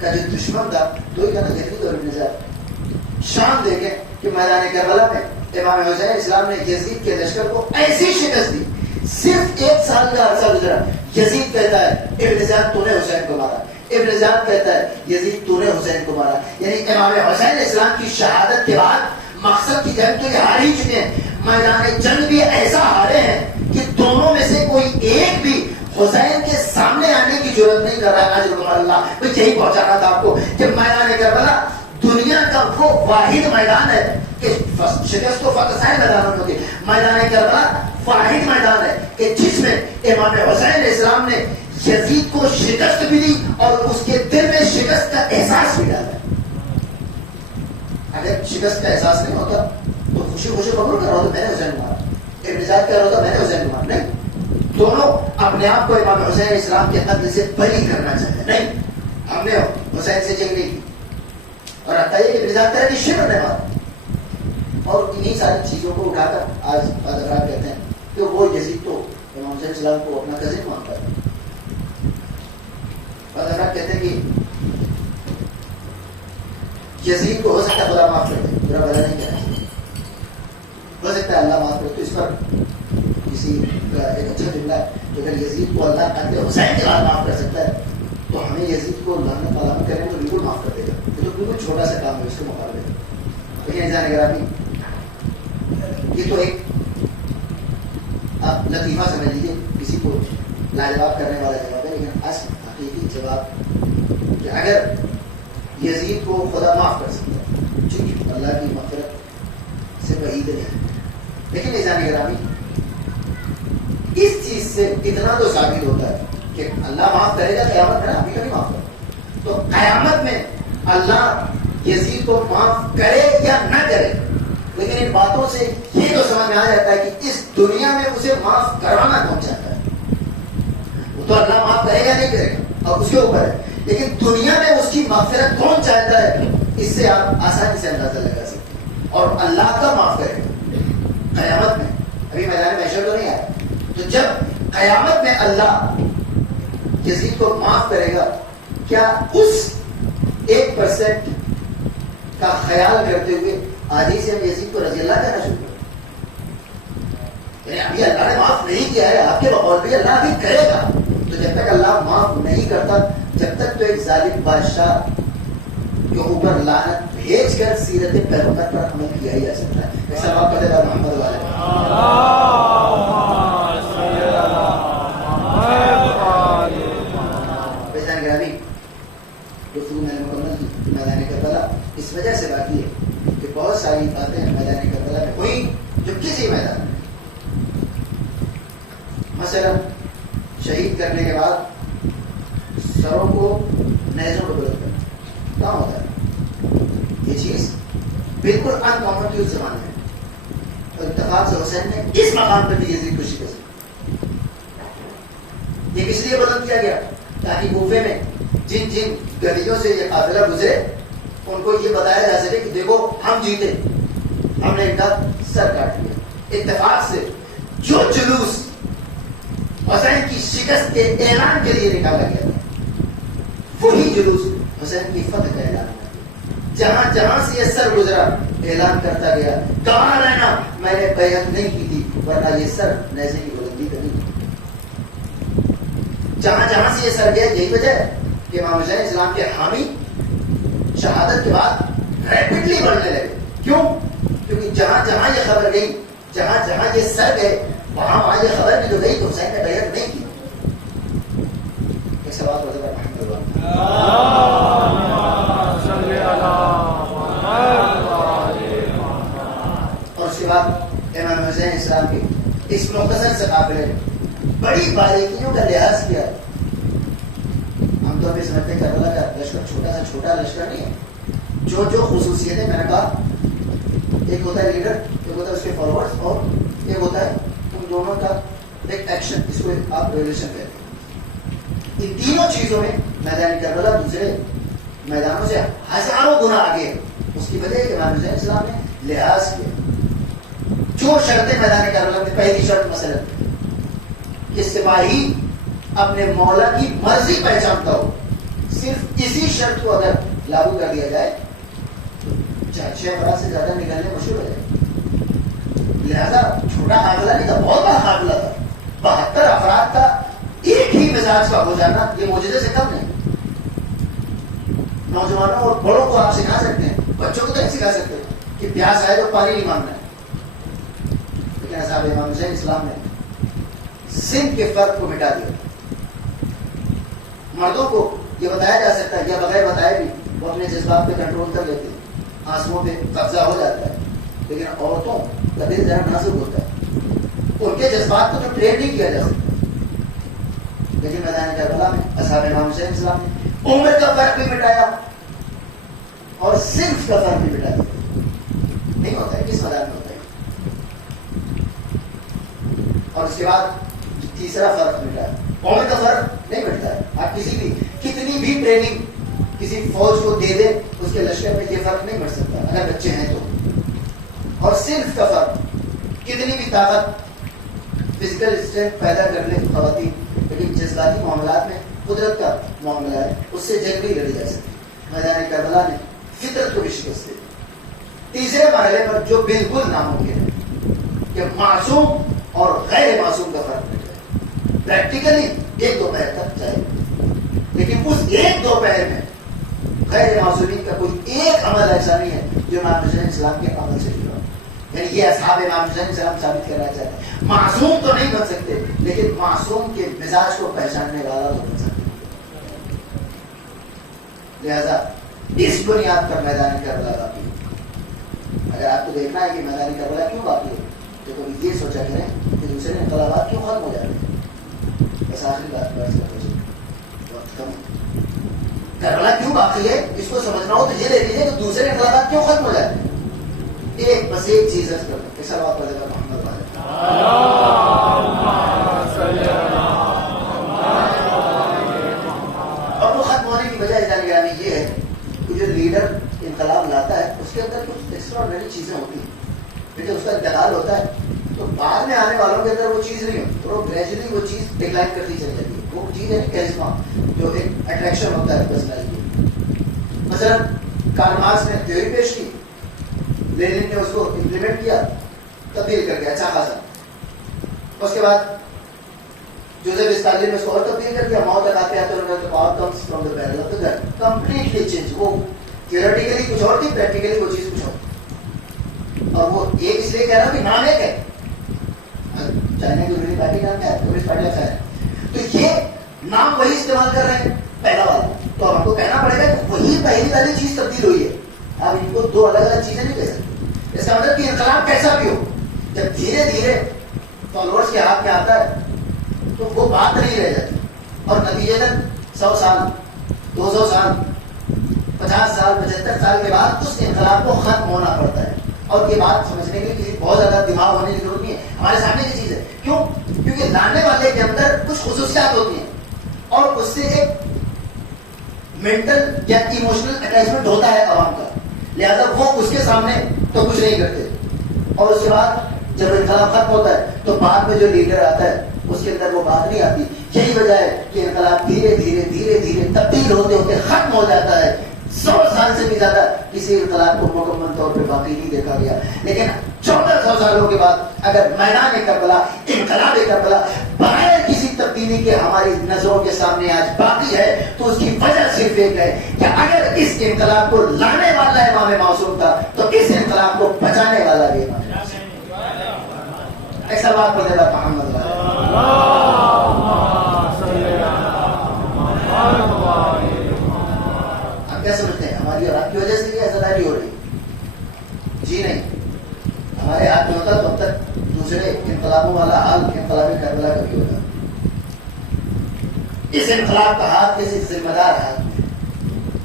کا جو دشمن تھا, تو ہی کہنا یزید اور ابن زیاد, شام دیکھیں کہ میدان کربلا میں امام حسین اسلام نے یزید کے لشکر کو ایسی شکست دی. صرف 1 سال کا عرصہ گزرا, یزید کہتا ہے ابن زیاد تو نے حسین کو مارا, ابن زیاد کہتا ہے یزید تو نے حسین کو مارا. یعنی امام حسین اسلام کی شہادت کے بعد مقصد کی جنگ تو یہ ہار ہی چکے ہیں, میدان جنگ بھی ایسا ہارے ہیں کہ دونوں میں سے کوئی ایک بھی حسین کے سامنے آنے کی ضرورت نہیں کر رہا ہے. اللہ یہی پہنچانا تھا آپ کو کہ میدان کربلا دنیا کا وہ واحد میدان ہے کہ شکست تو فتح سائے میدانوں میں ہوتی ہے, میدان کربلا واحد میدان ہے کہ جس میں امام حسین اسلام نے یزید کو شکست بھی دی اور اس کے دل میں شکست کا احساس بھی ڈالا. اگر شکست کا احساس نہیں ہوتا تو خوشی خوشی قبول کر رہا ہوتا میں نے حسین کو مارا, ابن زیاد کہہ رہا ہوتا میں نے حسین کو مارا. نہیں, دونوں اپنے آپ کو امام حسین اسلام کے قتل سے بری کرنا چاہتے. نہیں, ہم نے حسین سے جنگ نہیں کی, اور حتیٰ یہ کہ ابن زیاد کرے کہ شبر نے مارا. اور انہی ساری چیزوں کو اٹھا کر آج حضرات کہتے ہیں کہ وہ یزید تو امام حسین اسلام کو اپنا کزن مانتا ہے. حضرات کہتے ہیں کہ یزید کو ہو سکتا ہے خدا معاف کر دے, برا بھلا نہیں کہنا چاہیے, ہو سکتا ہے اللہ معاف کرے. تو اس پر کسی کا ایک اچھا جملہ ہے کہ اگر یزید کو اللہ قتل حسین کے بعد معاف کر سکتا ہے تو ہمیں یزید کو لعنت علامت کرنے تو بالکل معاف کر دے گا. یہ تو بالکل چھوٹا سا کام ہے اس کے مقابلے میں. لیکن ایسا نگرانی یہ تو ایک آپ لطیفہ سمجھ لیجیے, کسی کو لاجواب کرنے والا جواب ہے, لیکن اصل حقیقی جواب کہ اگر یزید کو خدا معاف کر سکتا ہے چونکہ اللہ کی مغفرت سے بعید نہیں, لیکن ایسا نگرانی اس چیز سے اتنا تو ثابت ہوتا ہے کہ اللہ معاف کرے گا قیامت میں, ابھی کبھی معاف کرے. تو قیامت میں اللہ یزید کو معاف کرے یا نہ کرے, لیکن ان باتوں سے یہ تو سمجھ میں آ جاتا ہے کہ اس دنیا میں اسے معاف کروانا کون چاہتا ہے. وہ تو اللہ معاف کرے گا نہیں کرے گا اور اس کے اوپر ہے, لیکن دنیا میں اس کی مغفرت کون چاہتا ہے اس سے آپ آسانی سے اندازہ لگا سکتے ہیں. اور اللہ کا معاف کرے گا قیامت میں, ابھی میدان محشر تو نہیں آیا. تو جب قیامت میں اللہ یزید کو معاف کرے گا, کیا اس 1% کا خیال کرتے ہوئے آج ہی سے ہم یزید کو رضی اللہ کہنا شروع کریں؟ یعنی ابھی اللہ نے معاف نہیں کیا ہے, آپ کے بقول بھی اللہ ابھی کرے گا. تو جب تک اللہ معاف نہیں کرتا, جب تک تو ایک ظالم بادشاہ کے اوپر لعنت بھیج کر سیرت پیغمبر پر عمل کیا ہی جا سکتا ہے. ایسا بات کرتے ہیں محمد والے گفتگو میں نے مکمل کی میدان کربلا اس وجہ سے باقی ہے کہ بہت ساری باتیں میدان کربلا میں ہوئی جو کسی میدان میں, مثلا شہید کرنے کے بعد سروں کو نیزوں کو بلند کرنا کہاں ہوتا ہے؟ یہ چیز بالکل ان کامن تھی اس زمانے میں, اور اتفاق سے حسین نے اس مقام پر بھی یزید کو شکست دی. یہ کس لیے بلند کیا گیا؟ تاکہ کوفے میں جن جن گلیوں سے یہ قافلہ گزرے ان کو یہ بتایا جا سکے کہ دیکھو ہم جیتے, ہم نے ان کا سر کاٹ لیا. اتفاق سے جو جلوس حسین کی شکست کے اعلان کے لیے نکالا گیا تھا وہی جلوس حسین کی فتح کا اعلان ہے. جہاں جہاں سے یہ سر گزرا اعلان کرتا گیا گواہ رہنا میں نے بیعت نہیں کی تھی ورنہ یہ سر نیزے کی بلندی کرنی تھی. جہاں جہاں سے یہ سر گیا یہی وجہ ہے کہ امام حسین اسلام کے حامی شہادت کے بعد ریپڈلی بڑھنے لگے. کیوں؟ کیونکہ جہاں جہاں یہ خبر گئی, جہاں جہاں یہ سر گئے وہاں وہاں یہ خبر بھی تو گئی تو حسین نے بیعت نہیں کی. ایک سوال ہو جائے اور اس کے بعد امام حسین اسلام کے اس مختصر سے قافلے بڑی باریکیوں کا لحاظ کیا. ہم تو ابھی سمجھتے ہیں کربلا کا لشکر چھوٹا لشکر نہیں ہے. جو جو خصوصیتیں میں نے کہا, ایک ہوتا ہے لیڈر, ایک ہوتا ہے اس کے فالوورز, اور ایک ہوتا ہے ان دونوں کا ایک ایکشن, اس کو آپ ریلیشن کہتے ہیں. ان تینوں چیزوں میں میدان کربلا دوسرے میدانوں سے ہزاروں گنا آگے ہے. اس کی وجہ ہے کہ امام حسین اسلام نے لحاظ کیا. جو شرطیں میدان کربلا میں, پہلی شرط مثلا کہ سپاہی اپنے مولا کی مرضی پہچانتا ہو, صرف اسی شرط کو اگر لاگو کر دیا جائے تو 6 افراد سے زیادہ نکلنے مشکل ہو جائے. لہذا چھوٹا قافلہ نہیں تھا, بہت بڑا قافلہ تھا. 72 افراد کا ایک ہی مزاج کا ہو جانا یہ معجزے سے کم نہیں. نوجوانوں اور بڑوں کو آپ سکھا سکتے ہیں, بچوں کو تو نہیں سکھا سکتے کہ پیاس آئے تو پانی نہیں مانگنا ہے. لیکن اصحاب امام حسین اسلام نے سن کے فرق کو مٹا دیا. مردوں کو یہ بتایا جا سکتا ہے یا بغیر بتائے بھی وہ اپنے جذبات پہ کنٹرول کر لیتے ہیں, آنسوؤں پہ قبضہ ہو جاتا ہے. لیکن عورتوں کا دل ذرا نازک ہوتا ہے, ان کے جذبات کو تو ٹرین نہیں کیا جا سکتا. لیکن میدان کربلا میں اصحاب امام حسین اسلام نے عمر کا فرق بھی مٹایا اور صنف کا فرق بھی مٹا دیا. نہیں ہوتا ہے, کس میدان میں ہوتا ہے. اور اس کے بعد تیسرا فرق مٹایا, عمر کا فرق نہیں مٹتا ہے. آپ کسی بھی کتنی بھی ٹریننگ کسی فوج کو دے دیں اس کے لشکر میں یہ فرق نہیں مٹ سکتا اگر بچے ہیں تو. اور صرف کا فرق, کتنی بھی طاقت فزیکل اسٹرینتھ پیدا کر لیں خواتین, لیکن جذباتی معاملات میں قدرت کا معاملہ ہے, اس سے جنگ نہیں لڑی جا سکتی. میدان کربلا نے فطرت کو بھی شکست دی. تیسرے مرحلے پر جو بالکل ناممکن ہے کہ معصوم اور غیر معصوم کا فرق نہیں ہے. پریکٹیکلی ایک دو پیر تک جائے, لیکن اس ایک دو پیر میں غیر معصومین کا کوئی ایک عمل ایسا نہیں ہے جو امام حسین السلام کے عمل سے جڑا. یعنی یہ اصحاب امام حسین السلام ثابت کرنا چاہتے ہیں معصوم تو نہیں بن سکتے, لیکن معصوم کے مزاج کو پہچاننے والا تو بن سکتے. لہذا اس بنیاد پر میدان کربلا باقی ہے. اگر آپ کو دیکھنا ہے کہ میدان کربلا کیوں باقی ہے تو کبھی یہ سوچا کریں کہ دوسرے انقلابات کیوں ختم ہو جاتے ہیں. بس آخری بات وقت کم. کربلا کیوں باقی ہے اس کو سمجھنا ہو تو یہ دیکھ لیجیے کہ دوسرے انقلابات کیوں ختم ہو جاتے ہیں. ایک بس ایک چیز ہے سلوات پڑھے گا محمد والے, اور وہ ختم ہونے کی وجہ جانے گرامی یہ ہے کہ جو لیڈر انقلاب لاتا ہے اس کے اندر کچھ ایکسٹراڈنری چیزیں ہوتی ہیں. پھر اس کا انتقال ہوتا ہے تو بعد میں آنے والوں کے اندر وہ چیز نہیں ہوتی, اور گریجولی وہ چیز ڈکلائن کرتی چلی جاتی ہے. وہ چیز ہے کیرزما, جو ایک اٹریکشن ہوتا ہے پرسنالٹی. مثلا کارل مارکس نے تھیوری پیش کی, لینن نے اس کو امپلیمنٹ کیا, تبدیل کر کے اچھا خاصا. اس کے بعد جوزف استالین نے اس کو اور تبدیل کر دیا. موت تک آتے آتے انہوں نے power comes from the barrel of the gun, completely change. وہ تھیوریٹیکلی کچھ اور تھی, پریکٹیکلی وہ چیز کچھ اور. اور وہ ایک اس لیے کہہ رہا ہوں کہ نام ایک ہے, چائنا کی کمیونسٹ پارٹی نام کیا ہے, کمیونسٹ پارٹی کا ہے, تو یہ نام وہی استعمال کر رہے ہیں پہلا والا. تو ہم کو کہنا پڑے گا کہ وہی پہلی والی چیز تبدیل ہوئی ہے. آپ ان کو دو الگ الگ چیزیں نہیں کہہ سکتے. اس کا مطلب کہ انقلاب کیسا بھی ہو, جب دھیرے دھیرے فالوورز کے ہاتھ میں آتا ہے تو وہ بات نہیں رہ جاتی, اور نتیجے تک 100 سال 200 سال 50 سال 75 سال کے بعد اس انقلاب کو ختم ہونا پڑتا ہے. اور یہ بات سمجھنے کے لیے کسی بہت زیادہ دماغ ہونے کی ضرورت نہیں ہے, ہمارے سامنے کی چیز ہے. کیوں؟ کیونکہ لانے والے کے اندر کچھ خصوصیات ہوتی ہیں اور اس سے ایک مینٹل یا ایموشنل اٹیچمنٹ ہوتا ہے عوام کا, لہذا وہ اس کے سامنے تو کچھ نہیں کرتے. اور اس کے بعد جب انقلاب ختم ہوتا ہے تو بعد میں جو لیڈر آتا ہے اس کے اندر وہ بات نہیں آتی. یہی وجہ ہے کہ انقلاب دھیرے دھیرے دھیرے دھیرے تبدیل ہوتے ہوتے ختم ہو جاتا ہے. 100 سال سے بھی زیادہ کسی انقلاب کو مکمل طور پہ باقی نہیں دیکھا گیا, لیکن 1400 سالوں کے بعد اگر میدان کربلا, انقلاب کربلا بغیر کسی تبدیلی کے ہماری نظروں کے سامنے آج باقی ہے تو اس کی وجہ صرف ایک ہے کہ اگر اس انقلاب کو لانے والا امام معصوم تھا تو اس انقلاب کو بچانے والا بھی امام معصوم. ایسا بات پڑھے گا محمد کیا سمجھتے ہیں ہماری اور آپ کی وجہ سے یہ عزاداری ہو رہی؟ جی نہیں, ہمارے ہاتھ میں ہوتا تو اب تک دوسرے انقلابوں والا حال انقلاب کربلا کا بھی ہوتا. اس انقلاب کا ہاتھ کسی ذمہ دار ہاتھ میں.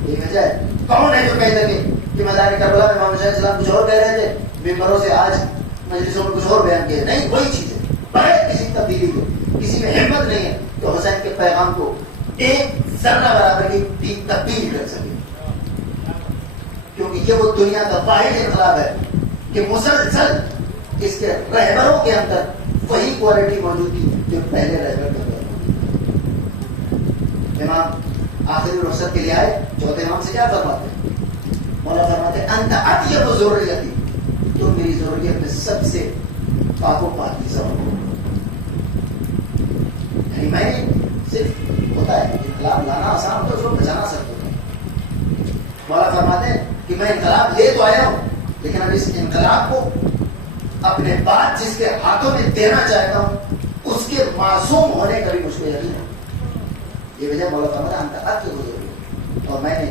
یہ وجہ ہے کون ہے جو کہہ سکے کہ میدان کربلا میں امام حسین السلام کچھ اور کہہ رہے تھے, ممبروں سے آج مجلسوں میں کچھ اور بیان کیے؟ نہیں, وہی چیز ہے. بغیر کسی تبدیلی کو, کسی میں ہمت نہیں ہے تو حسین کے پیغام کو ایک ذرہ برابر کی تبدیل کر سکے, کیونکہ یہ وہ دنیا کا واحد انقلاب ہے کہ مسلسل اس کے رہبروں کے اندر وہی کوالٹی موجود تھی جو پہلے رہبر کے اندر. امام آخری رخصت کے لیے آئے, چوتھے امام سے کیا فرماتے ہیں؟ مولا فرماتے ہیں انت اطیب ذریتی, تم میری ذریت میں سب سے پاک و پاکیزہ ہو. یعنی میں صرف ہوتا ہے انقلاب لانا آسان ہوتا ہے, اس کو بچانا سخت ہوتا ہے. مولا فرماتے ہیں کہ میں انقلاب لے تو آیا ہوں, لیکن اب اس انقلاب کو اپنے بعد جس کے ہاتھوں میں دینا چاہتا ہوں اس کے معصوم ہونے کا بھی مجھ کو یقین ہے. یہ وجہ مولا فرماتا ہے انت اطیب ذریتی, اور میں نے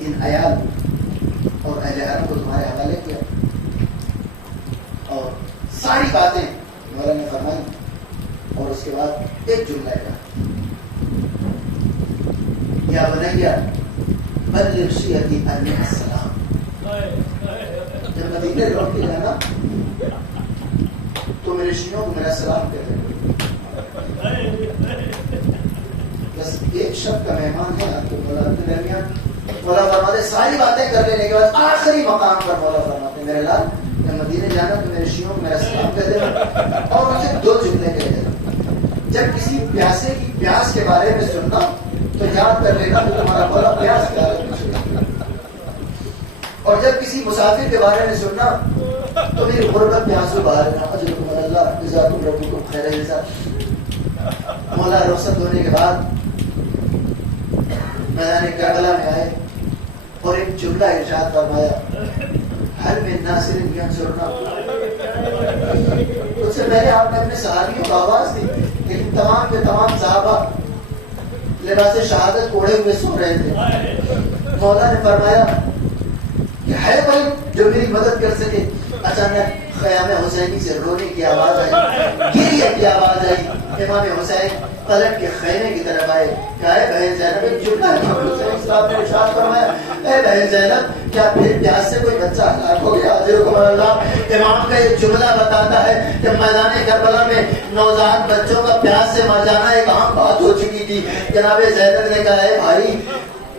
ان عیال اور اہل حرم کو تمہارے حوالے کیا, اور ساری باتیں مولا نے فرمائی. اور اس کے بعد ایک جملہ کہا, یا بنیا بلغ شیعتی انی السلام. جب مدینے لوٹ کے جانا تو میرے شیعوں کو میرا سلام کہتے ہیں. بس ایک شب کا مہمان ہے آپ کو مولا کے درمیان. مولا فرماتے ساری باتیں کر لینے کے بعد آخری مقام پر مولا فرماتے میرے لال جب مدینے جانا تو میرے شیعوں کو میرا سلام کہہ دینا, اور مجھے 2 جملے کہہ دینا. جب کسی پیاسے کی پیاس کے بارے میں سننا تو یاد کر لینا کہ تمہارا مولا پیاس کے بارے میں سننا, اور جب کسی مسافر کے بارے میں سننا تو میری غربت میں آنسو بہا لینا، اجرکم اللہ جزاکم ربکم خیر جزا۔ مولا رخصت ہونے کے بعد میدان کربلا میں آئے اور ایک جملہ ارشاد فرمایا، ہر میں ناصر ینصرنا۔ اس سے پہلے آپ نے اپنے صحابیوں کو آواز دی، لیکن تمام کے تمام صحابہ لباس شہادت اوڑھے ہوئے سو رہے تھے۔ مولا نے فرمایا کہ ہے کوئی جو میری مدد کر سکے؟ اچانک خیام حسینی سے رونے کی آواز آئی، گریہ کی آواز آئی۔ امام حسین پلٹ کے خیمے کی طرف آئے، کہا ہے بہن زینب، ایک جملہ امام حسین اسلام نے ارشاد فرمایا، اے بہن زینب کیا پھر پیاس سے کوئی بچہ ہلاک ہو گیا؟ اجرکم اللہ۔ امام کا یہ جملہ بتاتا ہے کہ میدان کربلا میں نوزائیدہ بچوں کا پیاس سے مر جانا ایک عام بات ہو چکی تھی۔ جناب زینب نے کہا ہے بھائی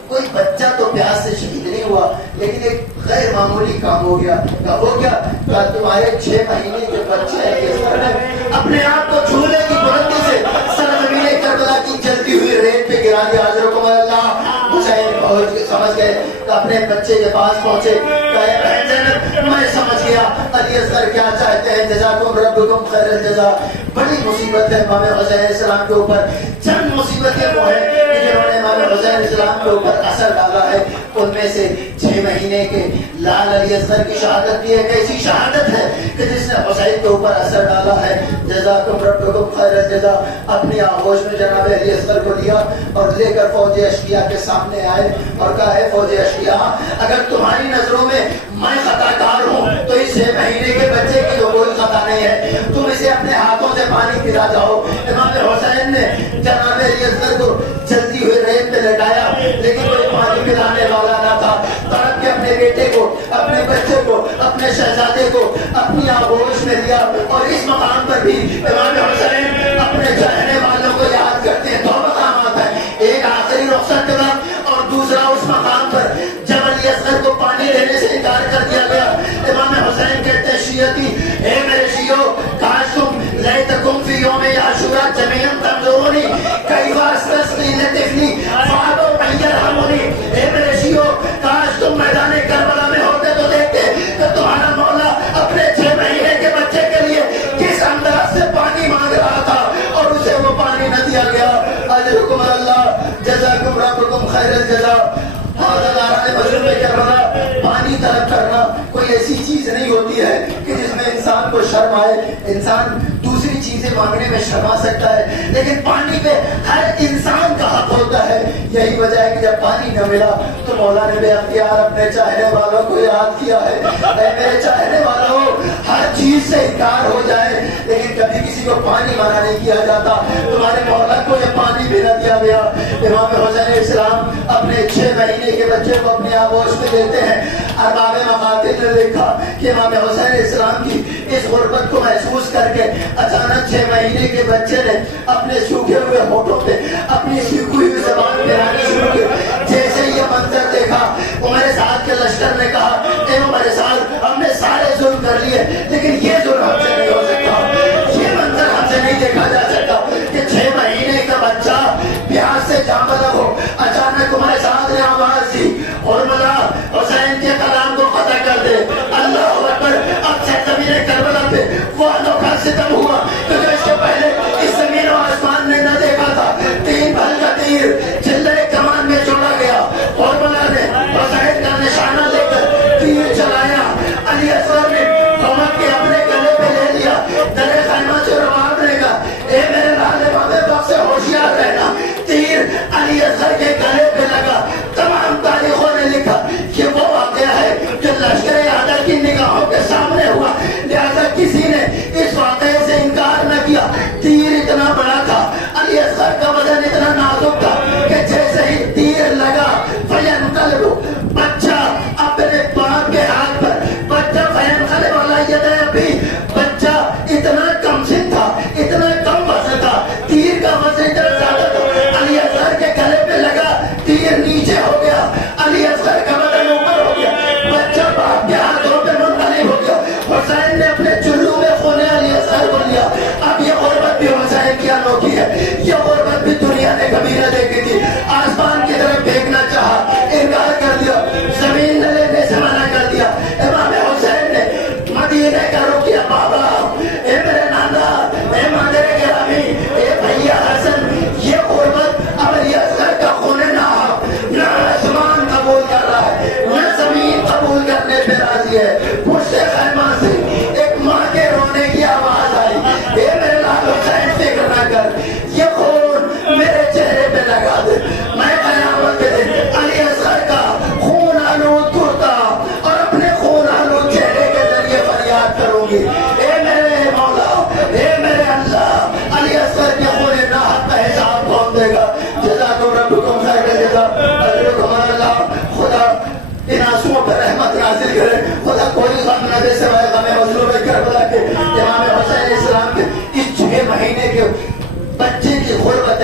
کوئی بچہ تو پیاس سے شہید نہیں ہوا، لیکن ایک غیر معمولی کام ہو گیا۔ وہ کیا؟ تمہارے 6 مہینے کے بچے ہیں، اپنے آپ کو جھولے کی بلندی سے سرزمین کربلا کی جلتی ہوئی ریت پہ گرا دیا۔ اجرکم اللہ۔ حسین پہنچ کے سمجھ گئے، اپنے بچے کے پاس پہنچے، کہے بہن زینب میں سمجھ گیا علی اصغر کیا چاہتے ہیں، جزاکم ربکم خیر الجزا۔ بڑی مصیبت ہے امام حسین السلام کے اوپر، چند مصیبتیں وہ ہیں کہ جنہوں نے امام حسین السلام کے اوپر اثر ڈالا ہے، ان میں سے 6 مہینے کے لال علی اصغر کی شہادت بھی ایک ایسی شہادت ہے کہ جس نے حسین کے اوپر اثر ڈالا ہے۔ جزاکم ربکم خیر الجزا۔ اپنی آغوش میں جناب علی اصغر کو لیا اور لے کر فوج اشقیاء کے سامنے آئے اور کہا ہے فوج اشقیاء اگر تمہاری نظروں میں میں خطا کار ہوں تو اس 6 مہینے کے بچے کی تو کوئی خطا نہیں ہے، تم اسے اپنے ہاتھوں سے پانی پلا جاؤ۔ امام حسین نے جناب علی اصغر کو جلتی ہوئی ریت پہ لٹایا، لیکن کوئی پانی پلانے والا نہ تھا۔ تڑپ کے اپنے بیٹے کو، اپنے بچے کو، اپنے شہزادے کو اپنی آغوش میں لیا، اور اس مقام پر بھی امام حسین اپنے چاہنے والوں کو یاد کرتے ہیں۔ 2 مقامات ہیں، ایک آخری رخصت کے وقت اور دوسرا اس مقام پر جب علی اصغر کو پانی دینے سے انکار کر دیا گیا۔ امام حسین کہتے ہیں شیعتی، اے میرے شیعو کاش تم لیتکم فی یوم عاشوراء جمیعا تنظرونی کیف استسقی لطفلی فابوا ان یرحمونی۔ اے میرے شیعو کاش تم میدان کربلا میں ہوتے تو دیکھتے کہ تمہارا مولا اپنے 6 مہینے کے بچے کے لیے کس انداز سے پانی مانگ رہا تھا اور اسے وہ پانی نہ دیا گیا۔ اجرکم اللہ جزاکم ربکم خیر الجزا۔ پانی طلب کرنا کوئی ایسی چیز نہیں ہوتی ہے کہ جس میں انسان کو شرم آئے، انسان دوسری چیزیں مانگنے میں شرما سکتا ہے، لیکن پانی پہ ہر انسان کا حق ہوتا ہے۔ یہی وجہ ہے کہ جب پانی نہ ملا تو مولا نے بے اختیار اپنے چاہنے والوں کو یاد کیا ہے، اے میرے چاہنے والوں ہر چیز سے انکار ہو جائے لیکن کبھی کسی کو پانی منع نہیں کیا جاتا، تمہارے مولا کو یہ پانی بھی نہ دیا گیا۔ امام حسین السلام اپنے 6 مہینے کے بچے کو اپنی آغوش میں دیتے ہیں۔ ارباب مقاتل نے دیکھا کہ امام حسین السلام کی اس غربت کو محسوس کر کے اچانک 6 مہینے کے بچے نے اپنے سوکھے ہوئے ہونٹوں پہ اپنی سوکھی ہوئی زبان پہ آنے شروع کی۔ جیسے یہ منظر دیکھا عمر سعد کے لشکر نے کہا اے عمر سعد ہم نے سارے ظلم کر لیے لیکن یہ ظلم ہم سے نہیں ہو سکتا، یہ منظر ہم سے نہیں دیکھا جا سکتا کہ 6 مہینے کا بچہ پیاس سے جاں بلب ہو۔ اچانک عمر سعد نے آواز دی حرملا حسین کے کلام کو فتح کر دے، اللہ اکبر۔ اب سے زمین کربلا پہ وہ انوکھا ستم ہوا کہ جو اس سے پہلے اس زمین و آسمان نے نہ دیکھا تھا۔ 3 بھل کا تیر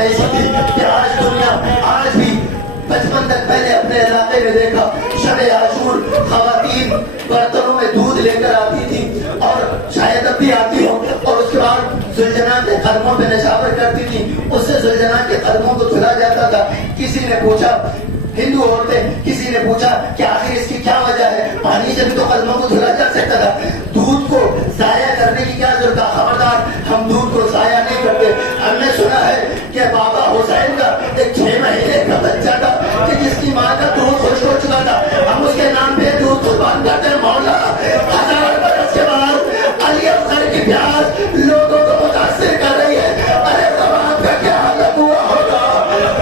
ایسی تھی کہ آج دنیا آج بھی بچپن تک میں نے اپنے علاقے میں دیکھا شب عاشور خواتین برتنوں میں دودھ لے کر آتی تھی اور شاید اب بھی آتی ہو اور اس کے بعد زلجنا کے قدموں پہ نشاور کرتی تھی. اس سے زلجنا کے قدموں کو دھلا جاتا تھا. کسی نے پوچھا ہندو عورتیں کسی نے پوچھا کہ آخر اس کی کیا وجہ ہے, پانی سے بھی تو قدموں کو دھلا جا سکتا تھا, دودھ کو ضائع کرنے کی کیا ضرورت ہے؟ خبردار, ہم دودھ کو ضائع نہیں کرتے. ہم نے سنا ہے کہ بابا حسین کا ایک 6 مہینے کا بچہ تھا کہ جس کی ماں کا دودھ خشک ہو چکا تھا, ہم اس کے نام پہ دودھ قربان کرتے ہیں. مولا 1000 برس کے بعد علی اصغر کی پیاس لوگوں کو متاثر کر رہی ہے. ارے زبان کا کیا حالت ہوا ہوگا.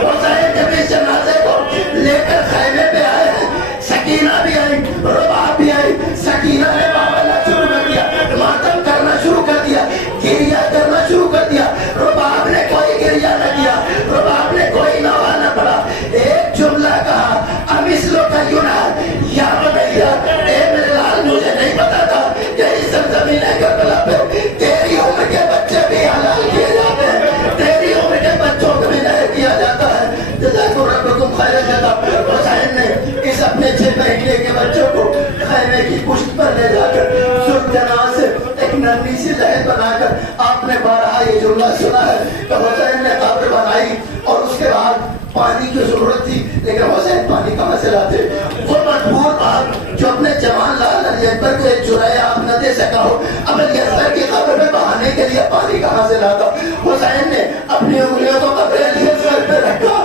حسین کے بھی جنازے کو لے کر خیمے پہ آئے ہیں. سکینہ بھی آئی, رباب بھی آئی. سکینہ نے معاملہ شروع کر دیا, ماتم کرنا شروع کر دیا, گریہ کرنا شروع کر دیا. رباب نے کوئی گریہ نہ کیا, رباب نے کوئی نوا نہ پڑا. ایک جملہ کہا, امثلو کا یونان یا بنیا, اے میرے لال مجھے نہیں پتا تھا کہ اس سرزمین کربلا پہ تیری عمر کے بچے بھی حلال کیے جاتے ہیں, تیری عمر کے بچوں کو بھی نہر کیا جاتا ہے. جزاکم ربکم خیر الجزا. حسین نے اس اپنے 6 مہینے کے بچوں کو خیمے کی پشت پر لے جا کر سلطنا سے ایک نرمی سی لہر بنا کر آپ نے بارہا یہ جملہ سنا ہے کہ حسین نے قبر بنائی اور اس کے بعد پانی کی ضرورت تھی, لیکن حسین پانی کہاں سے لاتے؟ وہ مجبور باپ جو اپنے جوان لال علی اکبر کو ایک جرعہ آپ نہ دے سکا ہو, اب علی اصغر کی قبر میں بہانے کے لیے پانی کہاں سے لاتا؟ حسین نے اپنی انگلیوں کو قبر علی اصغر پہ رکھا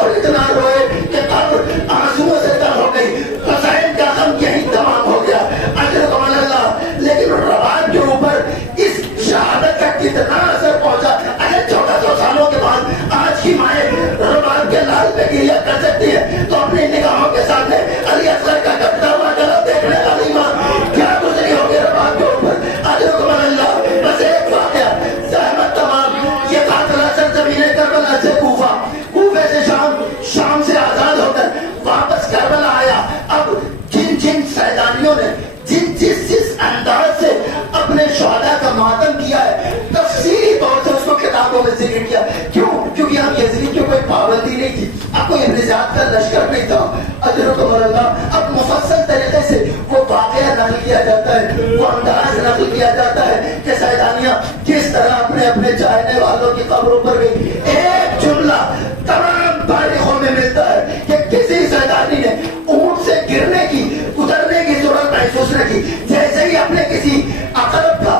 اور اتنا روئے کہ قبر آنسوؤں سے تر ہو گئی. حسین کا غم یہی تمام ہو گیا. اجرکم اللہ. لیکن رباب کے اوپر اس شہادت کا کتنا اثر پہنچا. اگر 1400 سالوں کے بعد آج کی مائیں رباب کے لال پہ گریہ کر سکتی ہے تو اپنی نگاہوں کے سامنے علی اصغر کا کٹتا ہوا گلا دیکھنے والی ماں کیا گزری ہوگی رباب کے اوپر. اجرکم اللہ. بس ایک واقعہ, زحمت تمام. یہ قافلہ سرزمین کربلا سے کوفہ, کوفے سے شام, شام سے آزاد ہو کر واپس کربلا آیا. اب جن جن سیدانیوں نے جس انداز سے اپنے شہداء کا ماتم کیا ہے, تفصیلی طور سے اس کو کتابوں میں ذکر کیا. کیوں؟ کیونکہ اب یزید کی کوئی پابندی نہیں تھی, اب کوئی ابن زیاد کا لشکر نہیں تھا. اجرکم اللہ. اب مفصل طریقے سے وہ واقعہ نقل کیا جاتا ہے, وہ انداز نقل کیا جاتا ہے کہ سیدانیاں کس طرح اپنے اپنے چاہنے والوں کی قبروں پر گئی. ایک جملہ تمام تاریخوں میں ملتا ہے کہ کسی سیدانی نے اونٹ سے گرنے کی, اترنے کی ضرورت محسوس نہ کی. جیسے ہی اپنے کسی اقرب کا,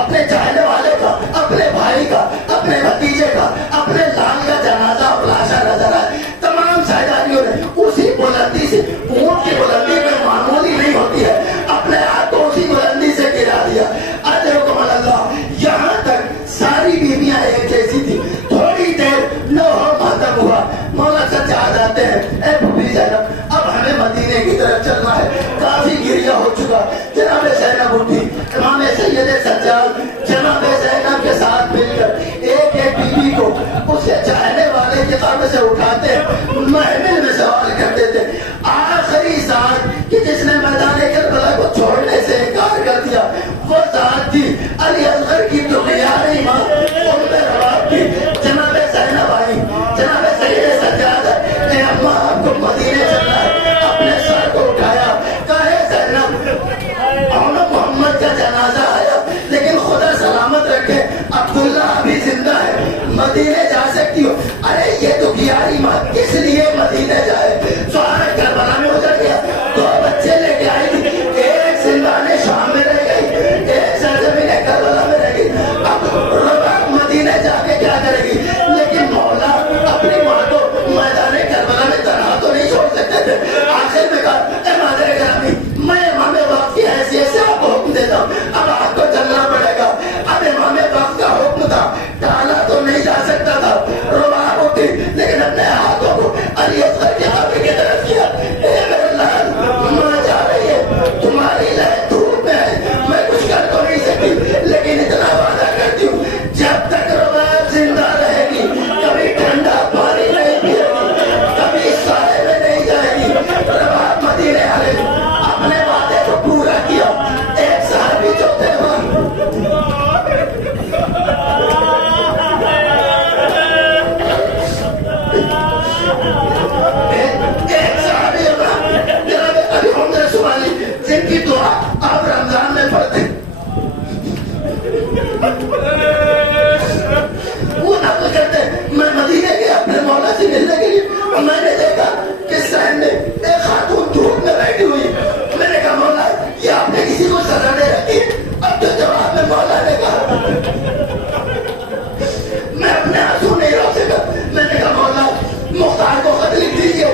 اپنے چاہنے والے کا, اپنے بھائی کا, اپنے بھتیجے کا, اپنے لال کا جنازہ اور لاشا نظر آئے, تمام سیدانیوں نے اسی بلندی سے, اونٹ کی بلندی میں معمولی نہیں ہوتی ہے, اپنے ہاتھ کو اسی بلندی سے گرا دیا. اجرکم اللہ. یہاں تک ساری بیویاں ایک جیسی تھی. تھوڑی دیر نوحہ ماتم ہوا, مولا سجاد آتے ہیں, اے بھوبی زینب اب ہمیں مدینے کی طرف چلنا ہے, کافی گریہ ہو چکا. جناب زینب اٹھی, امام سید سجاد جناب زینب کے ساتھ مل کر ایک ایک بیوی کو اس کے چاہنے والے کی قبر سے اٹھاتے, محمل میں سوال کرتے تھے. آخری ذات کہ جس نے میدان کربلا کو چھوڑنے سے انکار کر دیا وہ ذات تھی علی اصغر کی جو غیاری ماں ام رباب کی. جناب زینب آئی, جناب سید سجاد اے اماں آپ کو مدینے چلنا ہے. اپنے سر کو اٹھایا, کہے زینب محمد کا جنازہ آیا لیکن خدا سلامت رکھے عبداللہ ابھی زندہ ہے, مدینے جا سکتی ہو. ارے یہ تو غیاری ماں کس لیے مدینے جائے؟ سوال کربلا میں اتر گیا, 2 بچے لے کے آئی تھی, ایک زندان شام میں رہ گئی, ایک سرزمین کربلا میں رہ گئی. اب رباب مدینے جا کے کیا کرے گی؟ لیکن مولا اپنی ماں کو میدان کربلا میں تنہا تو نہیں چھوڑ سکتے تھے. آخر میں کہا, اے مادر گرامی میں امام وقت کی حیثیت سے آپ کو حکم دیتا ہوں, اب آپ کو چلنا پڑے گا. اب امام وقت کا حکم تھا, ٹالا تو نہیں جا سکتا تھا. رباب اٹھی لیکن اپنے ہاتھوں کو علی اصغر کی قبر کی طرف کیا. اے میرے لال, ماں جا رہی ہے, تمہاری لہر دھوپ میں ہے, میں کچھ کر تو نہیں سکتی, لیکن اتنا وعدہ کرتی ہوں جب تک رباب زندہ رہے گی کبھی ٹھنڈا پانی نہیں پیے گی, کبھی سائے میں نہیں جائے گی. رباب مدینے آئے, اپنے وعدے کو پورا کیا. ایک صحابی جو تھے وہاں کرتے میں مدینے کے اپنے مولا سے ملنے کے لیے، میں نے دیکھا کہ صحن میں ایک خاتون دھوپ میں بیٹھی ہوئی. میں نے کہا مولا یہ آپ نے کسی کو سزا دے رکھی؟ اب تو جواب میں مولا نے کہا، میں اپنے آنسو نہیں روک سکا. میں نے کہا مولا مختار کو خط لکھ دیجیے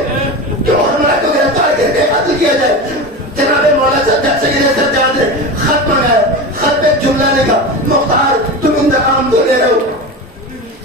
کہ حرمرہ کو گرفتار کر کے قتل کیا جائے. جناب مولا سید سجاد نے خط منگایا. خط پہ جملہ لکھا، مختار تم انتقام تو لے رہے ہو،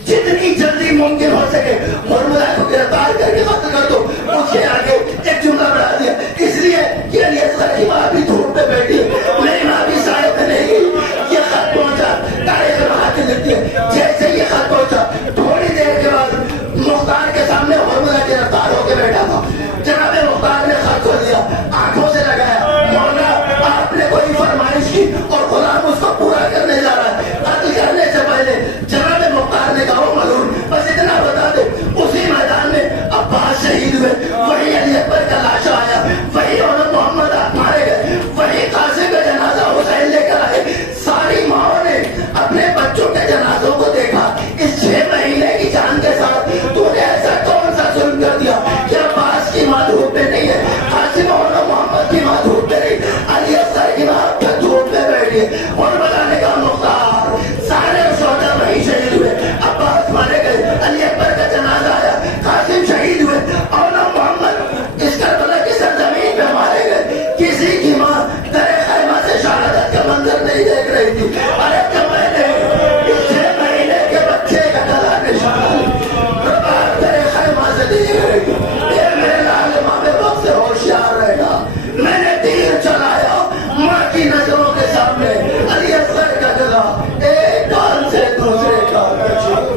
جتنی جلدی ممکن ہو سکے حرمرہ کو گرفتار کر کے قتل کر دو. اس کے آگے ایک جملہ بڑھا دیا، اس لیے کہ علی اصغر کی ماں بھی دھوپ پہ بیٹھی ہے، میری ماں بھی سائے پہ نہیں گئی. یہ خط پہنچا، تاریخ بہاتے لکھتی ہے جیسے یہ خط پہنچا تھوڑی دیر کے بعد مختار کے سامنے حرمرہ گرفتار ہو کے بیٹھا تھا. جناب مختار نے خط کھول دیا، آنکھوں سے لگایا، مولا آپ نے کوئی فرمائش کی اور غلام اس کو پورا کرنے جا رہا ہے. قتل کرنے سے پہلے جناب مختار نے کہا ملعون بس اتنا بتا دے اسی میدان میں عباس شہید ہوئے، وہی علی اکبر کا لاشا آیا، وہی اور محمد مارے گئے، وہی قاسم کا جنازہ حسین لے کر آئے. ساری ماؤں نے اپنے بچوں کے جنازوں کو دیکھا. اس 6 مہینے کی جان کے ساتھ تو نے ایسا کون سا ظلم کر دیا کہ عباس کی ماں دھوپ پہ نہیں ہے، قاسم اور محمد کی ماں دھوپ پہ نہیں، علی اصغر کی ماں دھوپ پہ بیٹھی ہے. اور بتانے کا مختار سارے شہدا وہی شہید ہوئے، عباس مارے گئے، علی اکبر کا جنازہ آیا، قاسم شہید ہوئے، اور محمد اس کربلا کی سرزمین پہ مارے گئے. کسی کی ماں در خیمہ سے شہادت کا منظر نہیں دیکھ رہی تھی. ارے جب میں نے اس 6 مہینے کے بچے کا گلا نشان در خیمہ سے دیکھ رہی تھی، یہ میرے لال ماں میں وقت سے ہوشیار رہنا. میں نے تیر چلایا ماں کی نظروں کے سامنے، علی اصغر کا گلا ایک کان سے دوسرے کان میں چھوڑ.